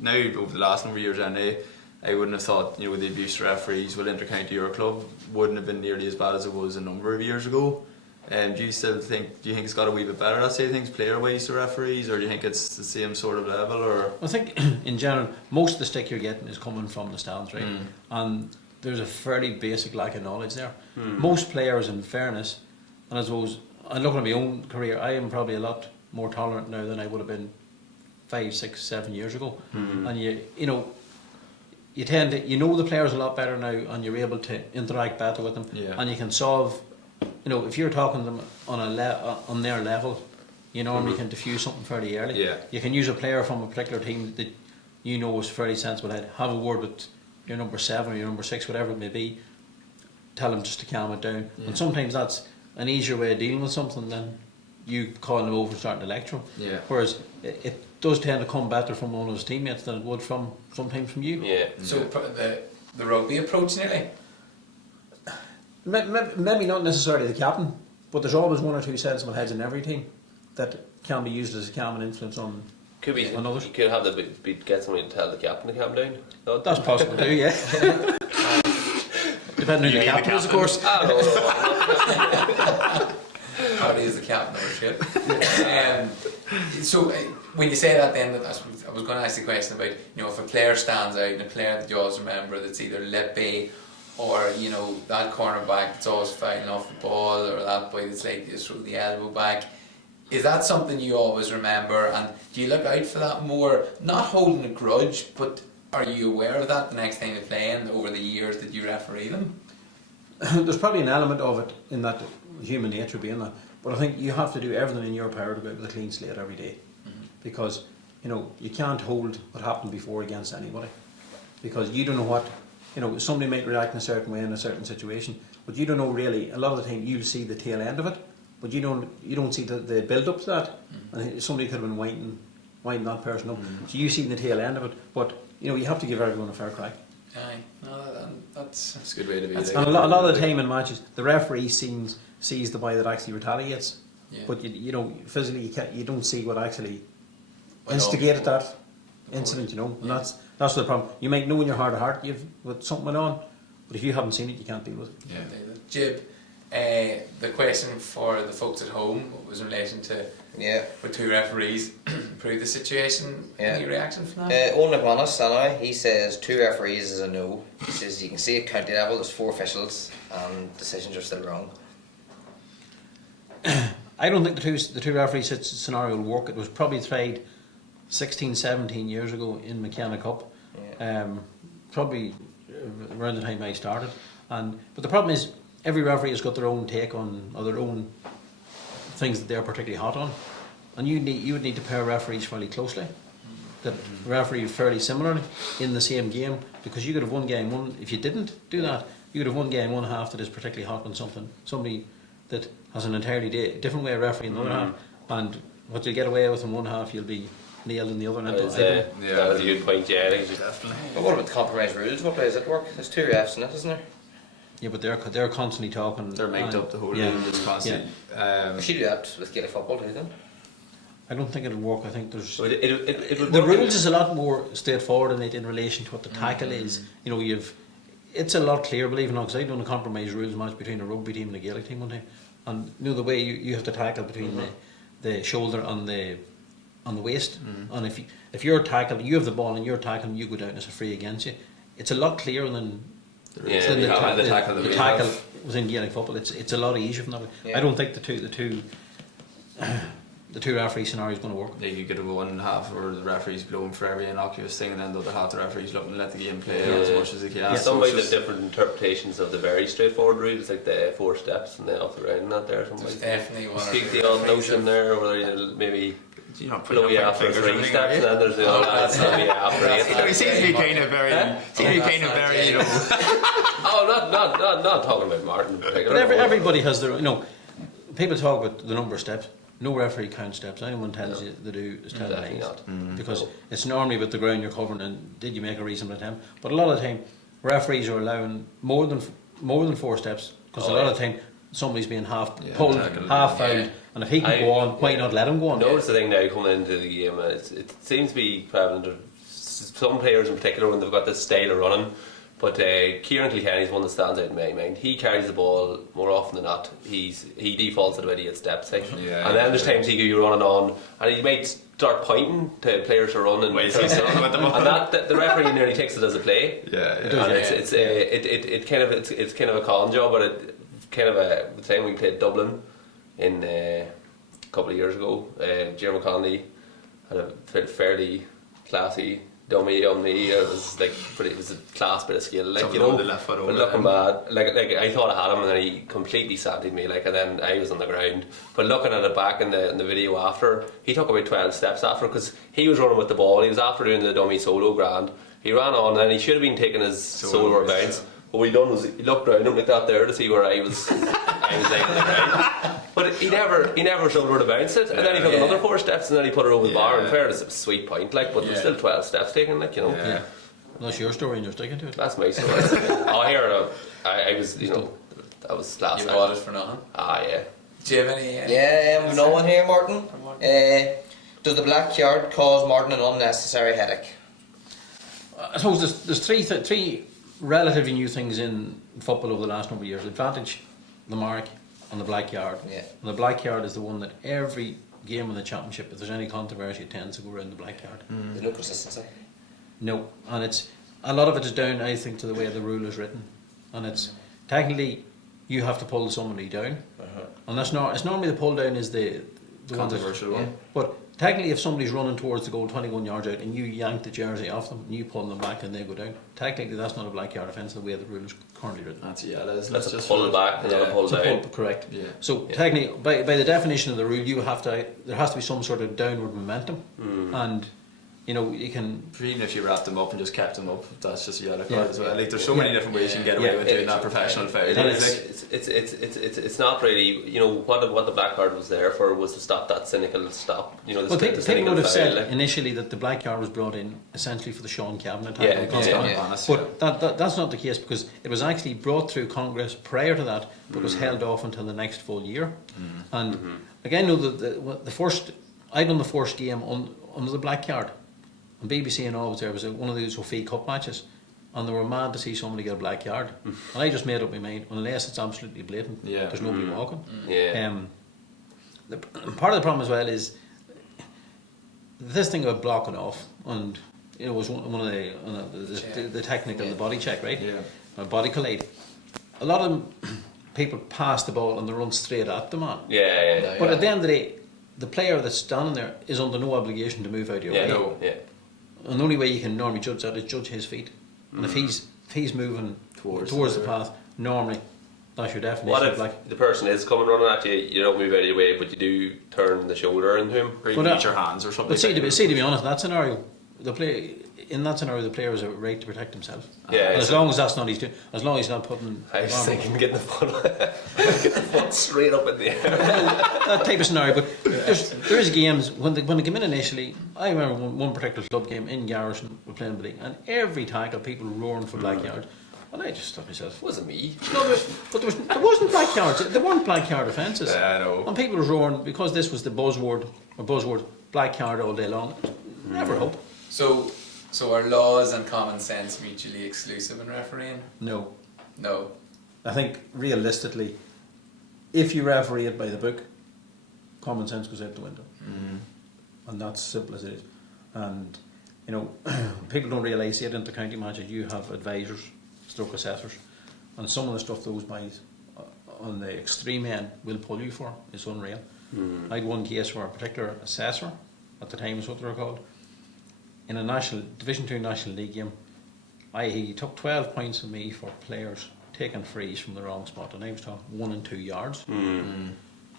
now over the last number of years, I wouldn't have thought the abuse referees will Inter-County your club wouldn't have been nearly as bad as it was a number of years ago. Do you think it's got a wee bit better, let's say, things player-wise to referees, or do you think it's the same sort of level? Or I think, in general, most of the stick you're getting is coming from the stands, right? And there's a fairly basic lack of knowledge there. Most players, in fairness, and I suppose, and looking at my own career, I am probably a lot more tolerant now than I would have been 5, 6, 7 years ago. And you tend to, the players a lot better now, and you're able to interact better with them, and you can solve. If you're talking to them on their level, you normally can diffuse something fairly early. Yeah. You can use a player from a particular team that is fairly sensible head. Have a word with your number 7 or your number 6, whatever it may be. Tell them just to calm it down. Yeah. And sometimes that's an easier way of dealing with something than you calling them over and starting to lecture them. Yeah. Whereas it does tend to come better from one of his teammates than it would sometimes from you. Yeah. So the rugby approach nearly. Maybe not necessarily the captain, but there's always one or two sensible heads in every team that can be used as a calming influence on. Could be. On others. You could have get somebody to tell the captain to calm down. No, That's possible too, yeah. Depending on who the captain is, of course. Probably is the captain of the ship. So when you say that, then I was going to ask the question about, you know, if a player stands out and a player that you always remember that's either Lippe or, you know, that cornerback that's always fighting off the ball, or that boy that's like just through the elbow back. Is that something you always remember, and do you look out for that more, not holding a grudge, but are you aware of that the next time they play in over the years that you referee them? There's probably an element of it in that human nature being that, but I think you have to do everything in your power to go out with a clean slate every day, because, you know, you can't hold what happened before against anybody, because you don't know what, you know, somebody might react in a certain way in a certain situation, but you don't know really. A lot of the time you'll see the tail end of it, but you don't see the build up to that. And somebody could have been winding that person up, so you see the tail end of it. But you know, you have to give everyone a fair crack. Aye, no, that's a good way to be. And a lot of the time in matches, the referee sees the boy that actually retaliates, but you know, physically you don't see what actually instigated that incident. You know, and that's the problem. You might know in your heart of heart you've with something went on, but if you haven't seen it, you can't deal with it. Yeah. Jib, the question for the folks at home was in relation to for two referees improve the situation. Any reaction from that? Owen McManus, anyway, he says 2 referees is a no. He says you can see at county level there's 4 officials and decisions are still wrong. I don't think the two referees scenario will work. It was probably tried 16, 17 years ago in McKenna Cup, probably around the time I started. But the problem is every referee has got their own take on, or their own things that they're particularly hot on, and you would need to pair referees fairly closely, that referee fairly similarly in the same game, because you could have won game one. If you didn't do that, you could have won game one half that is particularly hot on somebody that has an entirely different way of refereeing the other half, and what you'll get away with in one half you'll be nailed in the other. That was a good point. Yeah, definitely. But what about the compromise rules? What way does it work? There's 2 refs in it, isn't there? Yeah, but they're constantly talking. They're mic'd up the whole room. It's constant. We should do that with Gaelic football too, then. I don't think it'll work. I think there's it the rules is a lot more straightforward in it in relation to what the tackle is. You know, it's a lot clearer. Believe it or not, because I done a compromise rules match between a rugby team and a Gaelic team one time, and you know the way you have to tackle between the shoulder and the waist, and if you're tackling, you have the ball and you're tackling, you go down as a free against you. It's a lot clearer than. The tackle within Gaelic football. It's a lot easier from that way. I don't think the two referee scenario is going to work. Yeah, you could have one half where the referee's blowing for every innocuous thing, and then the other half the referee's looking to let the game play as much as he can. Yeah, some might have different interpretations of the very straightforward rules, like the 4 steps and the off the ground and that there. There's definitely one. Speak the old notion there, or maybe. Blow you after 3 steps, and then there's the other lads blow you after 8 steps. He seems to be kind of very, you know. not talking about Martin in particular. But everybody has their, you know, people talk about the number of steps. No referee counts steps. Anyone tells you they do is tell lies, because it's normally with the ground you're covering and did you make a reasonable attempt. But a lot of the time, referees are allowing more than 4 steps, because a lot of the time somebody's being half pulled, half fouled, and if he can go on, why not let him go on? Notice the thing now coming into the game, it seems to be prevalent. Some players in particular, when they've got this style of running, but Kieran Kilkenny's one that stands out in my mind. He carries the ball more often than not. He defaults at about 8 steps, and then there's times he could be running on, and he might start pointing to players who are running, and that the referee nearly takes it as a play. It's kind of a con job, but it kind of the time we played Dublin in a couple of years ago, Jeremy Connolly had a fairly classy dummy on me. It was like it was a class bit of skill, like, you know, but looking bad. Like I thought I had him, and then he completely sanded me, like, and then I was on the ground. But looking at it back in the video after, he took about 12 steps after, because he was running with the ball. He was after doing the dummy solo grand. He ran on, and then he should have been taking his solo bounce. What we done was he looked around him like that there to see where I was laying on the ground. But he never showed where to bounce it, and then he took another 4 steps, and then he put it over the bar. And fair, it's a sweet point, like, but there's still 12 steps taken, like, you know. Yeah. That's your story, and you're sticking to it. That's my story. I was, you know, that was last night. You bought it for nothing? Ah, yeah. Do you have any? Yeah, no one here, Martin. Does the black card cause Martin an unnecessary headache? I suppose there's three relatively new things in football over the last number of years. Advantage, the mark, and the black card. Yeah. And the black card is the one that every game in the championship, if there's any controversy, it tends to go around the black card. There's no consistency. No, and it's a lot of it is down, I think, to the way the rule is written, and it's technically you have to pull somebody down, and that's not. It's normally the pull down is the one that's- Controversial one. But technically, if somebody's running towards the goal 21 yards out and you yank the jersey off them and you pull them back and they go down, technically that's not a black card offence the way the rule is currently written. That's yellow, isn't it? That's a Just pull for- back, not a pull It's a down. pull, correct. Yeah. So technically, by the definition of the rule, you have to. There has to be some sort of downward momentum, and you know you can. Even if you wrapped them up and just kept them up, that's just a yellow card Yeah. as well. Like there's so many different ways you can get away Yeah. with doing that professional foul. It And Like, is. It's not really. You know what the black card was there for was to stop that cynical stop. You know, the Well, the people cynical would have foul, said like. initially that the black card was brought in essentially for the Sean Cavan attack. Yeah, on Constantine. yeah. Honest, But that's not the case because it was actually brought through Congress prior to that, but was held off until the next full year. And again, no, the first I done the first game under the black card, and BBC and all was there. It was one of those Sophie Cup matches, and they were mad to see somebody get a black card. And I just made up my mind, unless it's absolutely blatant, Yeah. there's nobody walking. Yeah. Part of the problem as well is this thing about blocking off, and it was one of the technique of the body check, right? Yeah. Body collide. A lot of them, people pass the ball and they run straight at the man. Yeah. But at the end of the day, the player that's standing there is under no obligation to move out of your way. no. Yeah. And the only way you can normally judge that is judge his feet. And if he's moving towards the path, normally that's your definition What of if black. the person is coming running at you? You don't move out of your way, but you do turn the shoulder into him. or even But, use your hands or something. But see, like that. to be honest, that scenario, the player has a right to protect himself. Yeah, And as it's- long as that's not as long as he's not putting I was arm up. thinking getting the foot straight up in the air. that type of scenario. But there is games when they came in initially. I remember one particular club game in Garrison we're playing league, and every tackle people roaring for black yards, and I just thought myself, It wasn't me. no, there wasn't black yards. There weren't black yard offences. Yeah, I know. And people were roaring because this was the buzzword black yard all day long. Never hope. So are laws and common sense mutually exclusive in refereeing? No. No. I think realistically, if you referee it by the book, common sense goes out the window, and that's simple as it is. And you know, people don't realise yet into county matches you have advisors, stroke assessors, and some of the stuff those guys on the extreme end will pull you for is unreal. I had one case where a particular assessor, at the time is what they were called, in a national Division 2 National League game, he took 12 points from me for players taking frees from the wrong spot, and I was talking 1 and 2 yards,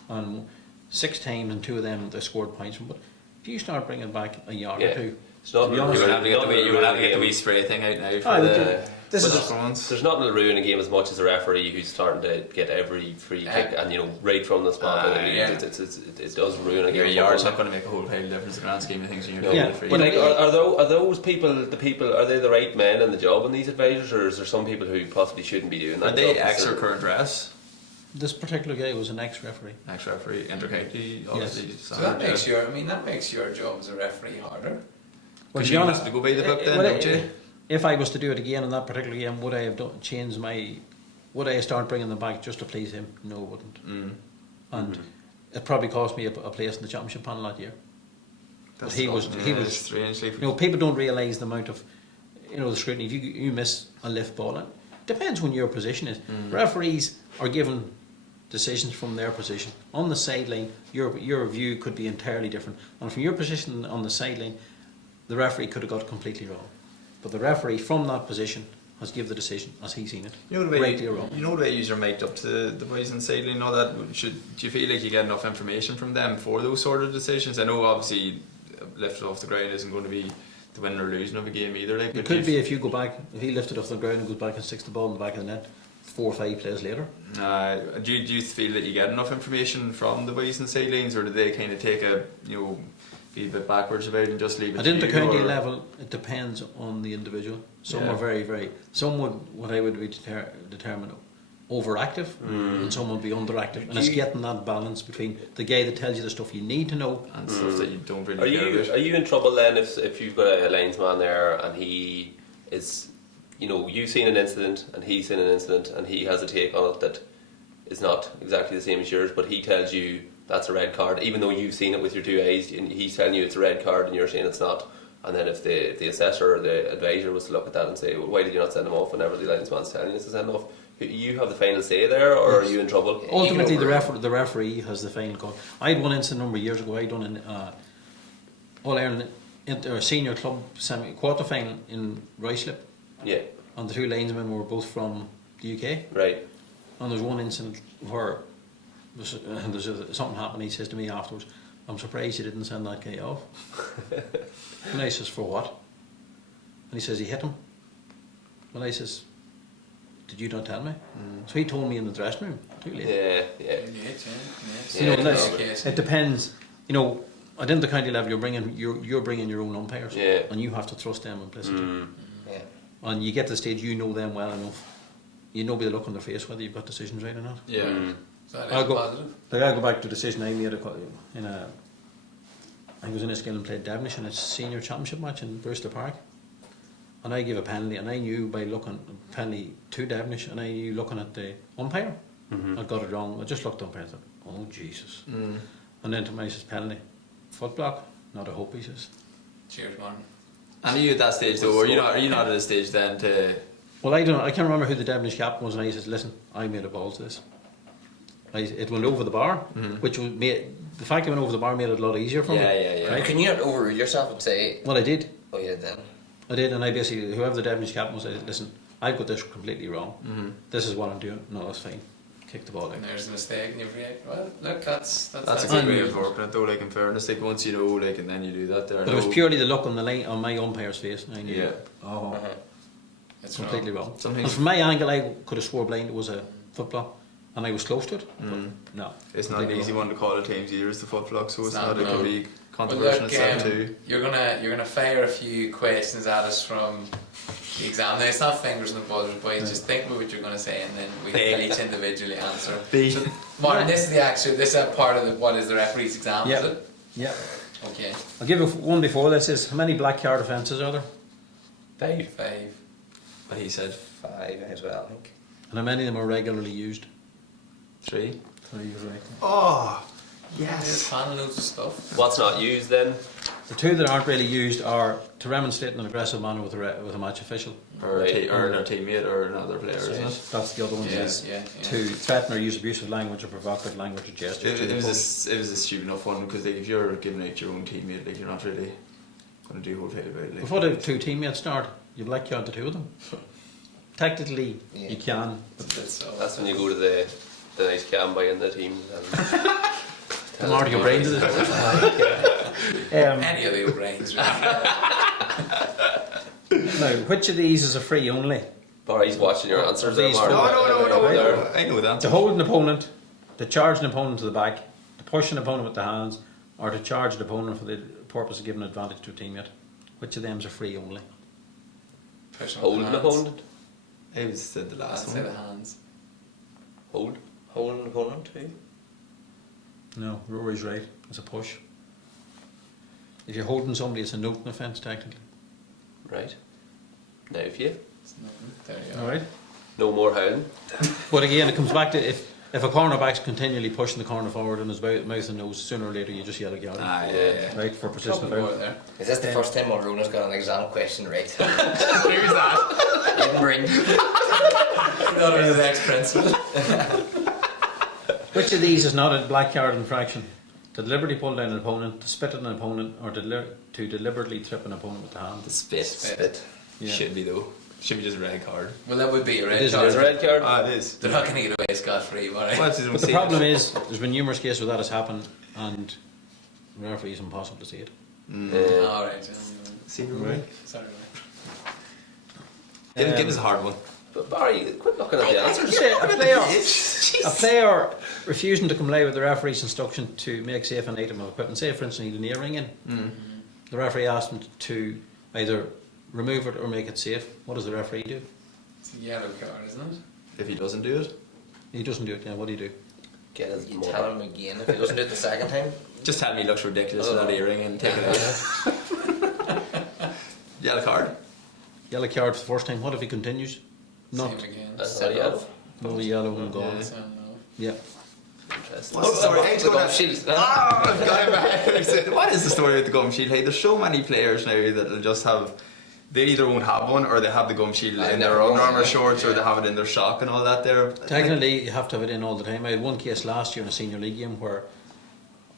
and 6 times and 2 of them they scored points from. But if you start bringing back a yard or two, It's not to be honest, You would have to get the wee, you would have to get the game. wee spray thing out now for Ah, the. this for is the just- phones. There's nothing to ruin a game as much as a referee who's starting to get every free kick and right from the spot. And yeah. it does ruin a game. Your of yard's football. not going to make a whole pile of difference in the grand scheme of things. When you're No. doing Yeah, it free. But like, are those people are they the right men in the job in these advisors, or is there some people who possibly shouldn't be doing that? Are they job? ex or current dress? this particular guy was an ex-referee. Ex referee, intercounty, obviously. So that makes your job as a referee harder. Well, Because to be you honest, have to go by the book then, well, don't you? if I was to do it again in that particular game, would I have changed my? Would I start bringing them back just to please him? No, I wouldn't. And it probably cost me a place in the championship panel that year. But he was strangely. You know, people don't realise the amount of, the scrutiny. If you miss a lift ball, it depends when your position is. Referees are given decisions from their position on the sideline. Your view could be entirely different, and from your position on the sideline, the referee could have got it completely wrong. But the referee from that position has given the decision as he's seen it. You know the way rightly or wrong. you know the way you are mic'd up to the boys in sideline and all that. Do you feel like you get enough information from them for those sort of decisions? I know obviously lifted off the ground isn't going to be the winning or losing of a game either. Like, It could be if you go back, if he lifted off the ground and goes back and sticks the ball in the back of the net 4 or 5 plays later. Do you feel that you get enough information from the boys in sidelines, or do they kind of take be a bit backwards about it and just leave it At to you, intercounty or- level, it depends on the individual. Some Yeah. are very, very. Some would what I would be determine. overactive and some will be underactive, and it's getting that balance between the guy that tells you the stuff you need to know. And stuff that you don't really Are care you about. are you in trouble then if you've got a linesman there and he is, you know, you've seen an incident and he's seen an incident and he has a take on it that is not exactly the same as yours, but he tells you that's a red card, even though you've seen it with your two eyes, and he's telling you it's a red card and you're saying it's not. And then if the assessor or the advisor was to look at that and say, well, why did you not send him off whenever the linesman's telling you to send him off? You have the final say there, or are you in trouble? Ultimately, You can the referee has the final call. I had one incident a number of years ago. I done an All Ireland senior club quarter final in Ruislip, Yeah, and the two linesmen were both from the UK. right. And there's one incident where something happened. He says to me afterwards, "I'm surprised you didn't send that guy off." And I says, "For what?" And he says, "He hit him." And I says, "Did you not tell me?" So he told me in the dressing room. Too late. Yeah. Yeah. You know, Yeah, unless, it depends. You know, at the county level, you're bringing your own umpires, Yeah. and you have to trust them implicitly. Yeah. And you get to the stage you know them well enough. You know by the look on their face whether you've got decisions right or not. Yeah. So that I'll is go- positive. Like I go back to the decision I made I was in Enniskillen and played Devonish in a senior championship match in Brewster Park, and I gave a penalty, and I knew by looking penalty to Devonish, and I knew looking at the umpire, I got it wrong. I just looked up and I thought, oh Jesus! And then to my says penalty, foot block, not a hope. He says. Cheers, Martin. And are you at that stage though? Are you not at a stage then to? Well, I don't know. I can't remember who the Devonish captain was, and I says, listen, I made a balls to this. It went over the bar, which made the fact it went over the bar made it a lot easier for me. Yeah. Right? Can you not overrule yourself and say, Well, I did. oh, you did then? I did, and I basically, whoever the Devonish captain was, I said, listen, I've got this completely wrong. This is what I'm doing. No, that's fine. Kick the ball out. And there's a mistake, and you've reacted. Well, look, that's That's a good way of working it though. Like in fairness, like once you know, like, and then you do that there. But it was purely the look on the line on my umpire's face. And I knew, Yeah. oh, It's completely wrong. Something- And from my angle, I could have swore blind it was a foot block, and I was close to it. But no, It's not an completely easy wrong. one to call at times either. It's the foot block, so it's It's not, not. It no. can be Well, controversial look, itself too. you're gonna fire a few questions at us from the exam. Now it's not fingers and the buzzer, but just think about what you're gonna say, and then we can each individually answer. So, Martin, this is the actual. This is a part of what is the referee's exam. Yeah. Is it? Yeah. Okay. I'll give you one before this. Is how many black card offences are there? 5. But he said 5 as well, I think. And how many of them are regularly used? 3. 3 is right. Oh, Yes. Fan loads of stuff. What's not used then? The two that aren't really used are to remonstrate in an aggressive manner with a match official. Or Right. a teammate or another player, isn't it? That's the other one. Yes. Is Yeah. to threaten or use abusive language or provocative language or gesture. It was a stupid enough one because like, if you're giving out your own teammate, like you're not really going to do whole fight about it. Like, Before the two teammates start, you black card the two of them. Technically, Yeah. you can. That's when you go to the nice cam by in the team. And Marty O'Brien did it. Any of the O'Briens, really. Now, which of these is a free only? Barry's watching your answers there, These Marty. four. no. I know that. To hold an opponent, to charge an opponent to the back, to push an opponent with the hands, or to charge an opponent for the purpose of giving advantage to a teammate. Which of them is a free only? Pushing Hold with an the hands. opponent. I was said the I'd last say one. the hands. Hold. Holding an opponent too. No, Rory's right. It's a push. If you're holding somebody, it's a noting offence technically. Right. Now if you. It's nothing. There you go. All right. No more howling. But again, it comes back to if a cornerback's continually pushing the corner forward in his mouth and nose, sooner or later you just yell at Gary. Yeah. Right, for persistent Couple more foul. there. Is this the first time Mulrooney's got an exam question right? Who's that? Didn't bring. Not only the ex-principal. Which of these is not a black card infraction? To deliberately pull down an opponent, to spit at an opponent, or to deliberately trip an opponent with the hand? The spit. Spit. Yeah. Should be though. Should be just a red card. Well, that would be a It red is a card. It's a red card. It is. They're not going to get away scot-free, alright? Well, if they don't But the see problem it. is, there's been numerous cases where that has happened, and the referee is impossible to see it. Alright. See, right. Sorry. Give us a hard one. But Barry, quit looking at the answers. Say, a player refusing to comply with the referee's instruction to make safe an item of equipment, say for instance he had an earring in, the referee asked him to either remove it or make it safe. What does the referee do? It's a yellow card, isn't it? If he doesn't do it, He doesn't do it. Yeah, what do you do? Get his You mother. tell him again if he doesn't do it the second time. Just tell me he looks ridiculous with that earring and take it out. Yellow card. Yellow card for the first time. What if he continues? Not Same again. Not yellow. no yellow and gone. Yeah. So, no. Yeah. Interesting. What's the story? Hey, The go gum to- shield. Ah, I've got it back. What is the story with the gum shield? Hey, there's so many players now that will just have. They either won't have one or they have the gum shield I in their never Under won, Armour yeah. shorts or they have it in their sock and all that there. Technically, you have to have it in all the time. I had one case last year in a senior league game where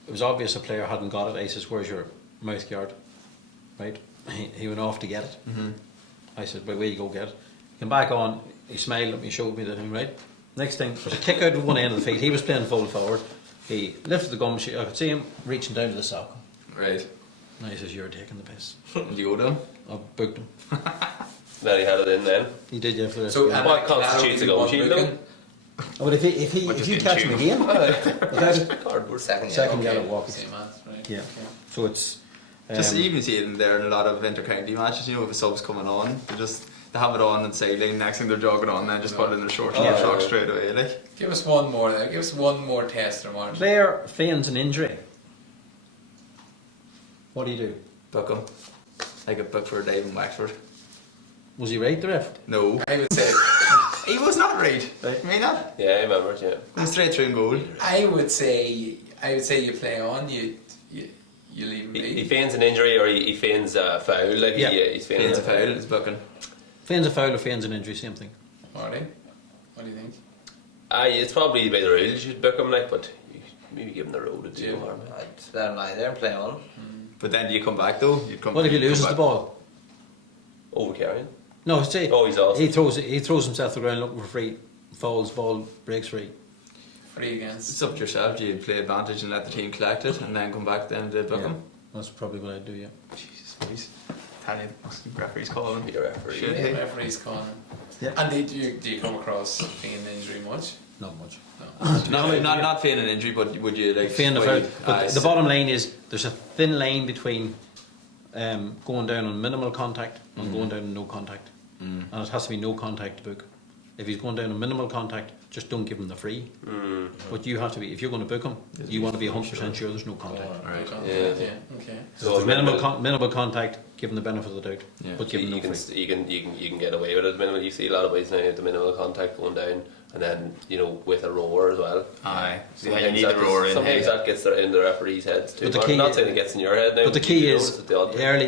it was obvious a player hadn't got it. I says, "Where's your mouth guard?" Right? He went off to get it. Mm-hmm. I said, "Where you go get it?" Came back on. He smiled at me, showed me the thing. Right. Next thing, there was a kick out of one end of the field. He was playing full forward. He lifted the gum shield. I could see him reaching down to the sock. Right. And I says, "You're taking the piss." And you go to him. I booked him. Then he had it in then. He did, yeah, for the rest So, of the game. What constitutes a gum shield though? Oh, but if you catch him again, without Cardboard. Second second yellow. yellow walk. Same as, right? Yeah. Okay. So it's Just you even see it in there in a lot of inter-county matches, you know, if a sub's coming on, they have it on and sideline, next thing they're jogging on, then just put it in their shorts and Yeah. their socks straight away, like. Give us one more there. Give us one more tester, Martin. player feigns an injury. What do you do? Book him. I got booked for a dive in Wexford. Was he right, the ref? No. I would say, He was not right. Right. I mean that. Yeah, I remember it, yeah. Going straight through and goal. I would say you play on. You leave him He be. feigns an injury or he feigns a foul, like Yeah. he's feigning It's a foul, it's booking. Feigns a foul or feigns an injury, same thing. Marty, what do you think? Aye, it's probably by the rules you should book him, like, but you maybe give him the road to Yeah. do harm. I'd let him lie there and play on. But then do you come back though? You come What if he come loses back. the ball? Over carrying. No, say Oh, he's off. he throws himself to the ground looking for free, falls, ball breaks free. Free against. It's up to yourself. Do you play advantage and let the team collect it and then come back then to book Yeah. him? That's probably what I'd do. Yeah. Jesus Christ. Tell you, referee's calling. Be the referee. Should Yeah, he? referee's calling. Yeah. And do you come across feigning injury much? Not much. No. Not feigning an injury, but would you like Feign the well, foul. But the bottom line is there's a thin line between going down on minimal contact and going down on no contact, and it has to be no contact to book. If he's going down on minimal contact, just don't give him the free. But you have to be, if you're going to book him, you want to be 100% sure there's no contact. Right. Yeah. Yeah. Okay. So If minimal contact, give him the benefit of the doubt, Yeah. but give him no you free. can get away with it. Minimal. You see a lot of ways now at the minimal contact going down, and then with a rower as well. Aye. Yeah, you Sometimes need the roar in. Sometimes Hey. that gets in the referee's heads too. But the I'm key- not saying it gets in your head now. But the you key notice is it the odd time. early.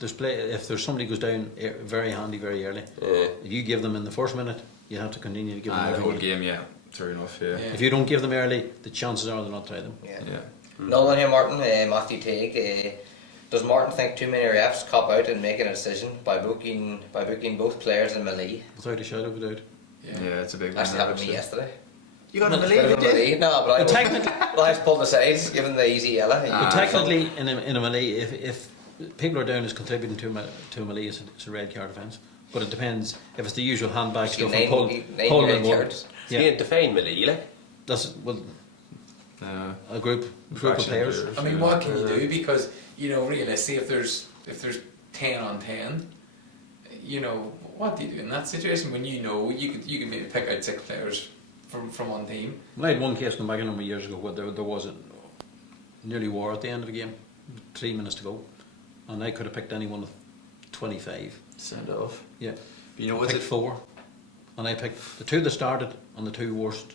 If there's somebody goes down very handy very early, Yeah. if you give them in the first minute, you have to continue to give them Aye, the every whole minute. game, yeah. Fair enough, yeah. Yeah. If you don't give them early, the chances are they'll not try them. Yeah. Yeah. Another one here, Martin. Matthew Teague. Does Martin think too many refs cop out in making a decision by booking both players in melee? Without a shadow of a doubt. Yeah, it's a big one. Actually happened to me yesterday. You got to Bit believe of it, a did melee. No, but I But technically, well, I was pulled aside, given the easy yellow. but technically in a melee, if people are down as contributing to a melee, it's a red card offence. But it depends if it's the usual handbag stuff and pulling red one. cards. You ain't define melee, like. That's a group of Infraction players. players. I mean, what can you do? Because realistically, if there's 10 on 10, what do you do in that situation when you could maybe pick out 6 players from one team? Well, I had one case going back a number of years ago where there was a nearly war at the end of the game, 3 minutes to go, and I could have picked anyone with 25. Send off. Yeah, You know I what's picked it? 4, and I picked the 2 that started and the 2 worst,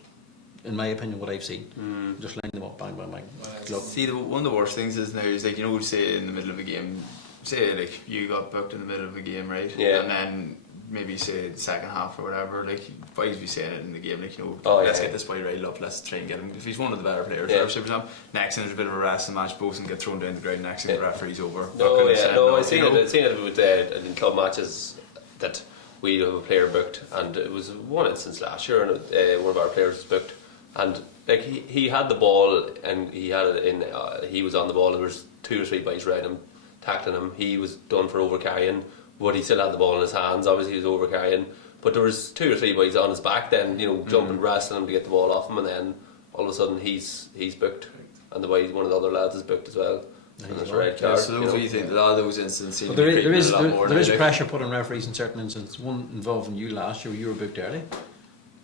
in my opinion, what I've seen. Just lined them up, bang, bang, bang. Glove. See, one of the worst things is now is like say in the middle of a game, say like you got booked in the middle of a game, right? Yeah. And then maybe say the second half or whatever, like boys be saying it in the game, like Oh, let's yeah. get this boy right up, let's try and get him. If he's one of the better players, Yeah. or for example, next thing there's a bit of a wrestling match, both and get thrown down the ground. Next thing the Yeah. referee's over. No, booking, yeah, sending no, off, I've seen you it. know? I've seen it with in club matches that we'd have a player booked, and it was one instance last year, and one of our players was booked, and like he had the ball, and he had it in. He was on the ball, and there was 2 or 3 boys around him, tackling him. He was done for over carrying, but he still had the ball in his hands. Obviously, he was over carrying, but there was 2 or 3 boys on his back. Then jumping, wrestling him to get the ball off him, and then all of a sudden he's booked, and the boy, one of the other lads, is booked as well. And there's a red Yeah, card. so those you think a lot of those instances seem But to there be is, there creeping is, a lot more there now, is like. pressure put on referees in certain instances. One involving you last year, you were booked early.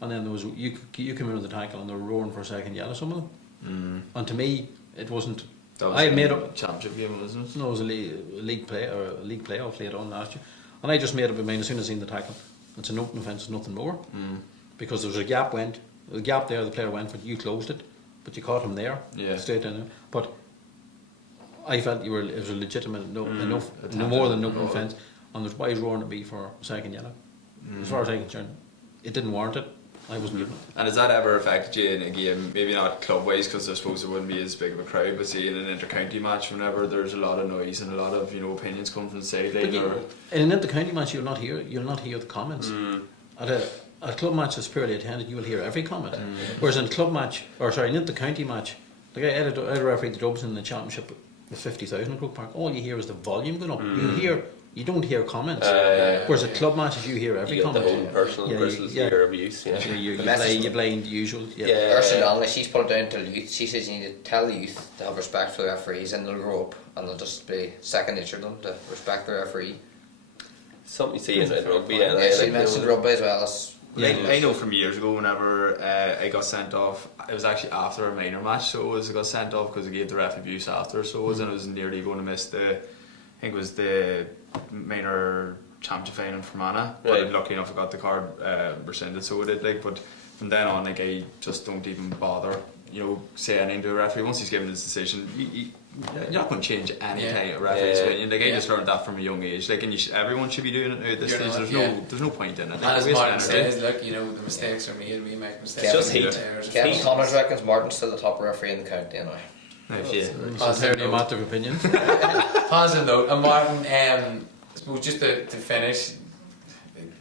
and then there was you came in with the tackle and they were roaring for a second yellow, some of them. And to me, it wasn't. That was I a made up. championship game, wasn't it? No, it was a league playoff later on last year, and I just made up my mind as soon as I seen the tackle. It's an open offence, nothing more, because there was a gap there. The player went, but you closed it, but you caught him there, straight in there. But I felt it was a legitimate enough, no more than an open offence, and there's why he's roaring at me for a second yellow. As far as I'm concerned, it didn't warrant it. I wasn't giving it. And has that ever affected you in a game? Maybe not club-wise, because I suppose it wouldn't be as big of a crowd, but say in an inter-county match, whenever there's a lot of noise and a lot of opinions coming from the sideline. In an inter-county match, you'll not hear the comments. At a club match that's purely attended, you will hear every comment. Whereas in a club match, an inter-county match, the guy I had a referee the Dubs in the championship with 50,000 at Croke Park. All you hear is the volume going up. You don't hear comments. Whereas at club matches, you hear every comment. The own personal versus your abuse. You blame the usual. Ursula Donnelly, she's put it down to the youth. She says you need to tell the youth to have respect for the referees, and they'll grow up and they'll just be second nature to them to respect the referee. Something you see in rugby. She mentioned rugby as well. I know from years ago, whenever I got sent off, it was actually after a minor match, so I got sent off because I gave the ref abuse after, so and I was nearly going to miss the minor championship final in Fermanagh, but lucky enough I got the card rescinded, so it did. But from then on, I just don't even bother, say anything to a referee. Once he's given his decision, you're not going to change any kind of referee's opinion. I just learned that from a young age. And everyone should be doing it now at this stage. There's no point in it. And as Martin says, look, the mistakes are made. We make mistakes. Just heat. Kevin Connors reckons Martin's still the top referee in the county anyway. Positive matter of opinion. Positive note. And Martin, I suppose just to finish,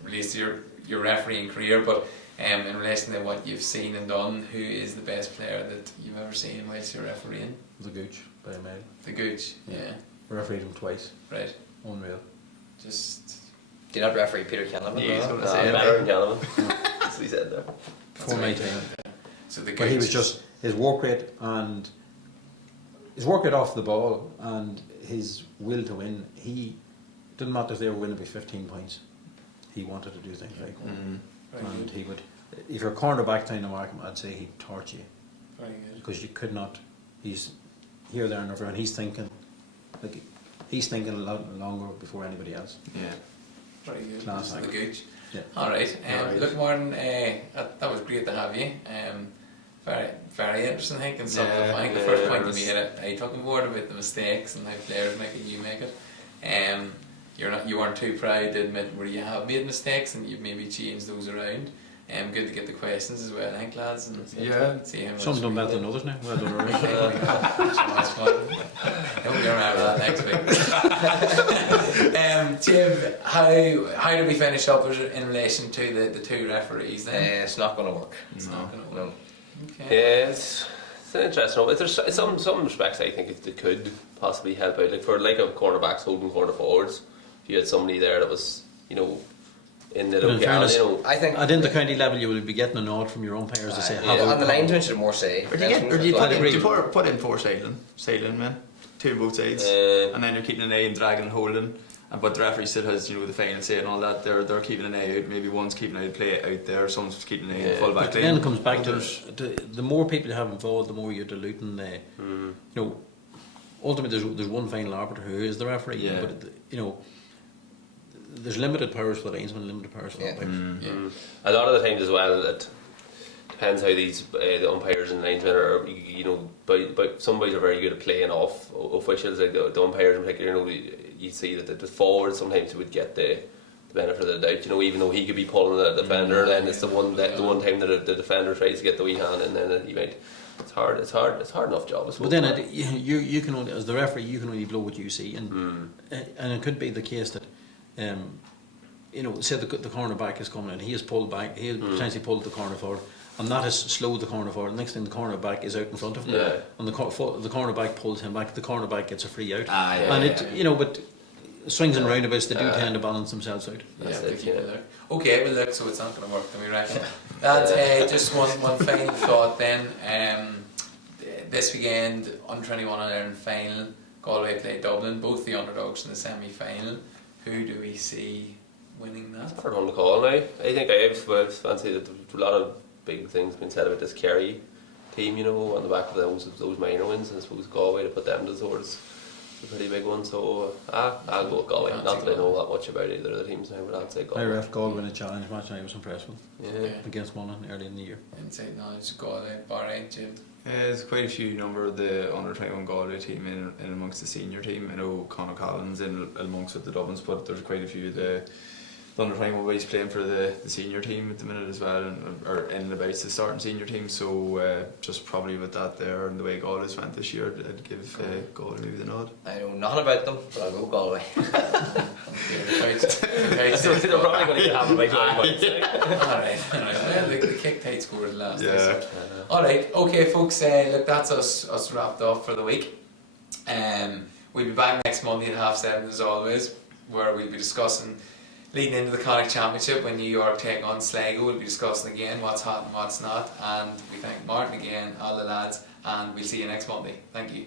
release your refereeing career, but in relation to what you've seen and done, who is the best player that you've ever seen whilst you're refereeing? The Gooch by a mile. The Gooch, yeah. Refereed him twice. Right. Unreal. Just. Do you not referee Peter Canavan? Yeah, he's going to say it. Peter Canavan. That's what he said there. Before my time. So the Gooch. But he was just his work rate off the ball and his will to win. He didn't matter if they were winning by 15 points. He wanted to do things like that. And he would, if you're a cornerback trying to mark him, I'd say he'd torch you. Very good. Because you could not. He's here, there, and everywhere, and he's thinking a lot longer before anybody else. Yeah. Very good. Class. The Gooch. Yeah. All right. Look, Martin, that was great to have you. Very, very interesting. I think, and something. I think the first point you made it, I took on board about the mistakes and how players make it, you make it. You weren't too proud to admit where you have made mistakes, and you've maybe changed those around. Good to get the questions as well, I think, lads. And see how much some done better than others now. Well done, already. I hope you remember that next week. Jim, how do we finish up in relation to the two referees then? It's not going to work. It's not going to work. Okay. Yeah, it's an interesting one. There's some respects I think it could possibly help out. Like for a cornerbacks holding corner forwards, if you had somebody there that was, in the fairness, I think at inter-county level you will be getting a nod from your umpires to say and the linesman should more say. Or do you put in four sailing men, two on both sides, and then you're keeping an eye and dragging and holding, but the referee still has the final say and all that. They're keeping an eye out. Maybe one's keeping an eye play out there, someone's keeping an eye in full back line. Then it comes back to the more people you have involved, the more you're diluting the. Ultimately, there's one final arbiter who is the referee. Yeah. But there's limited powers for the linesman, limited powers for the umpires. A lot of the times as well, it depends how these the umpires and linesmen are. But some boys are very good at playing off officials, like the umpires in particular. You see that the forward sometimes would get the benefit of the doubt. Even though he could be pulling the defender, then it's the one time that the defender tries to get the wee hand, and then he might. It's hard enough job. But then you can only, as the referee, you can only blow what you see, and it could be the case that. Say the cornerback is coming in, he has pulled back, he has potentially pulled the corner forward, and that has slowed the corner forward. The next thing, the cornerback is out in front of him, and the cornerback pulls him back. The cornerback gets a free out, but swings and roundabouts, they do tend to balance themselves out. Okay, well look, so it's not going to work, then we reckon. That's just one final thought then. This weekend, under 21 Ireland final, Galway play Dublin, both the underdogs in the semi-final. Who do we see winning that. Hard one to call now. I think I've fancied that there's a lot of big things being said about this Kerry team, you know, on the back of those minor wins, and I suppose Galway, to put them to the sword is a pretty big one. So I'll go with Galway. Not that I know that much about either of the teams now, but I'd say I Galway. ref Galway in a challenge match and I was impressed with Yeah. against Monaghan early in the year. Inside knowledge, Galway, Bahrain, Jim. There's quite a few number of the under 21 Galway team in amongst the senior team. I know Conor Collins in amongst with the Dublins, but there's quite a few of the under 21 boys playing for the senior team at the minute as well, or in and about the starting senior team. So just probably with that there and the way Galway's went this year, I'd give Galway maybe the nod. I know nothing about them, but I'll go Galway. So they're probably going to have a big line points. Alright. Well, the kick tight scored last. Yeah. Alright, okay, folks. Look, that's us wrapped up for the week. We'll be back next Monday at 7:30 as always, where we'll be discussing leading into the Connacht Championship when New York take on Sligo. We'll be discussing again what's hot and what's not. And we thank Martin again, all the lads, and we'll see you next Monday. Thank you.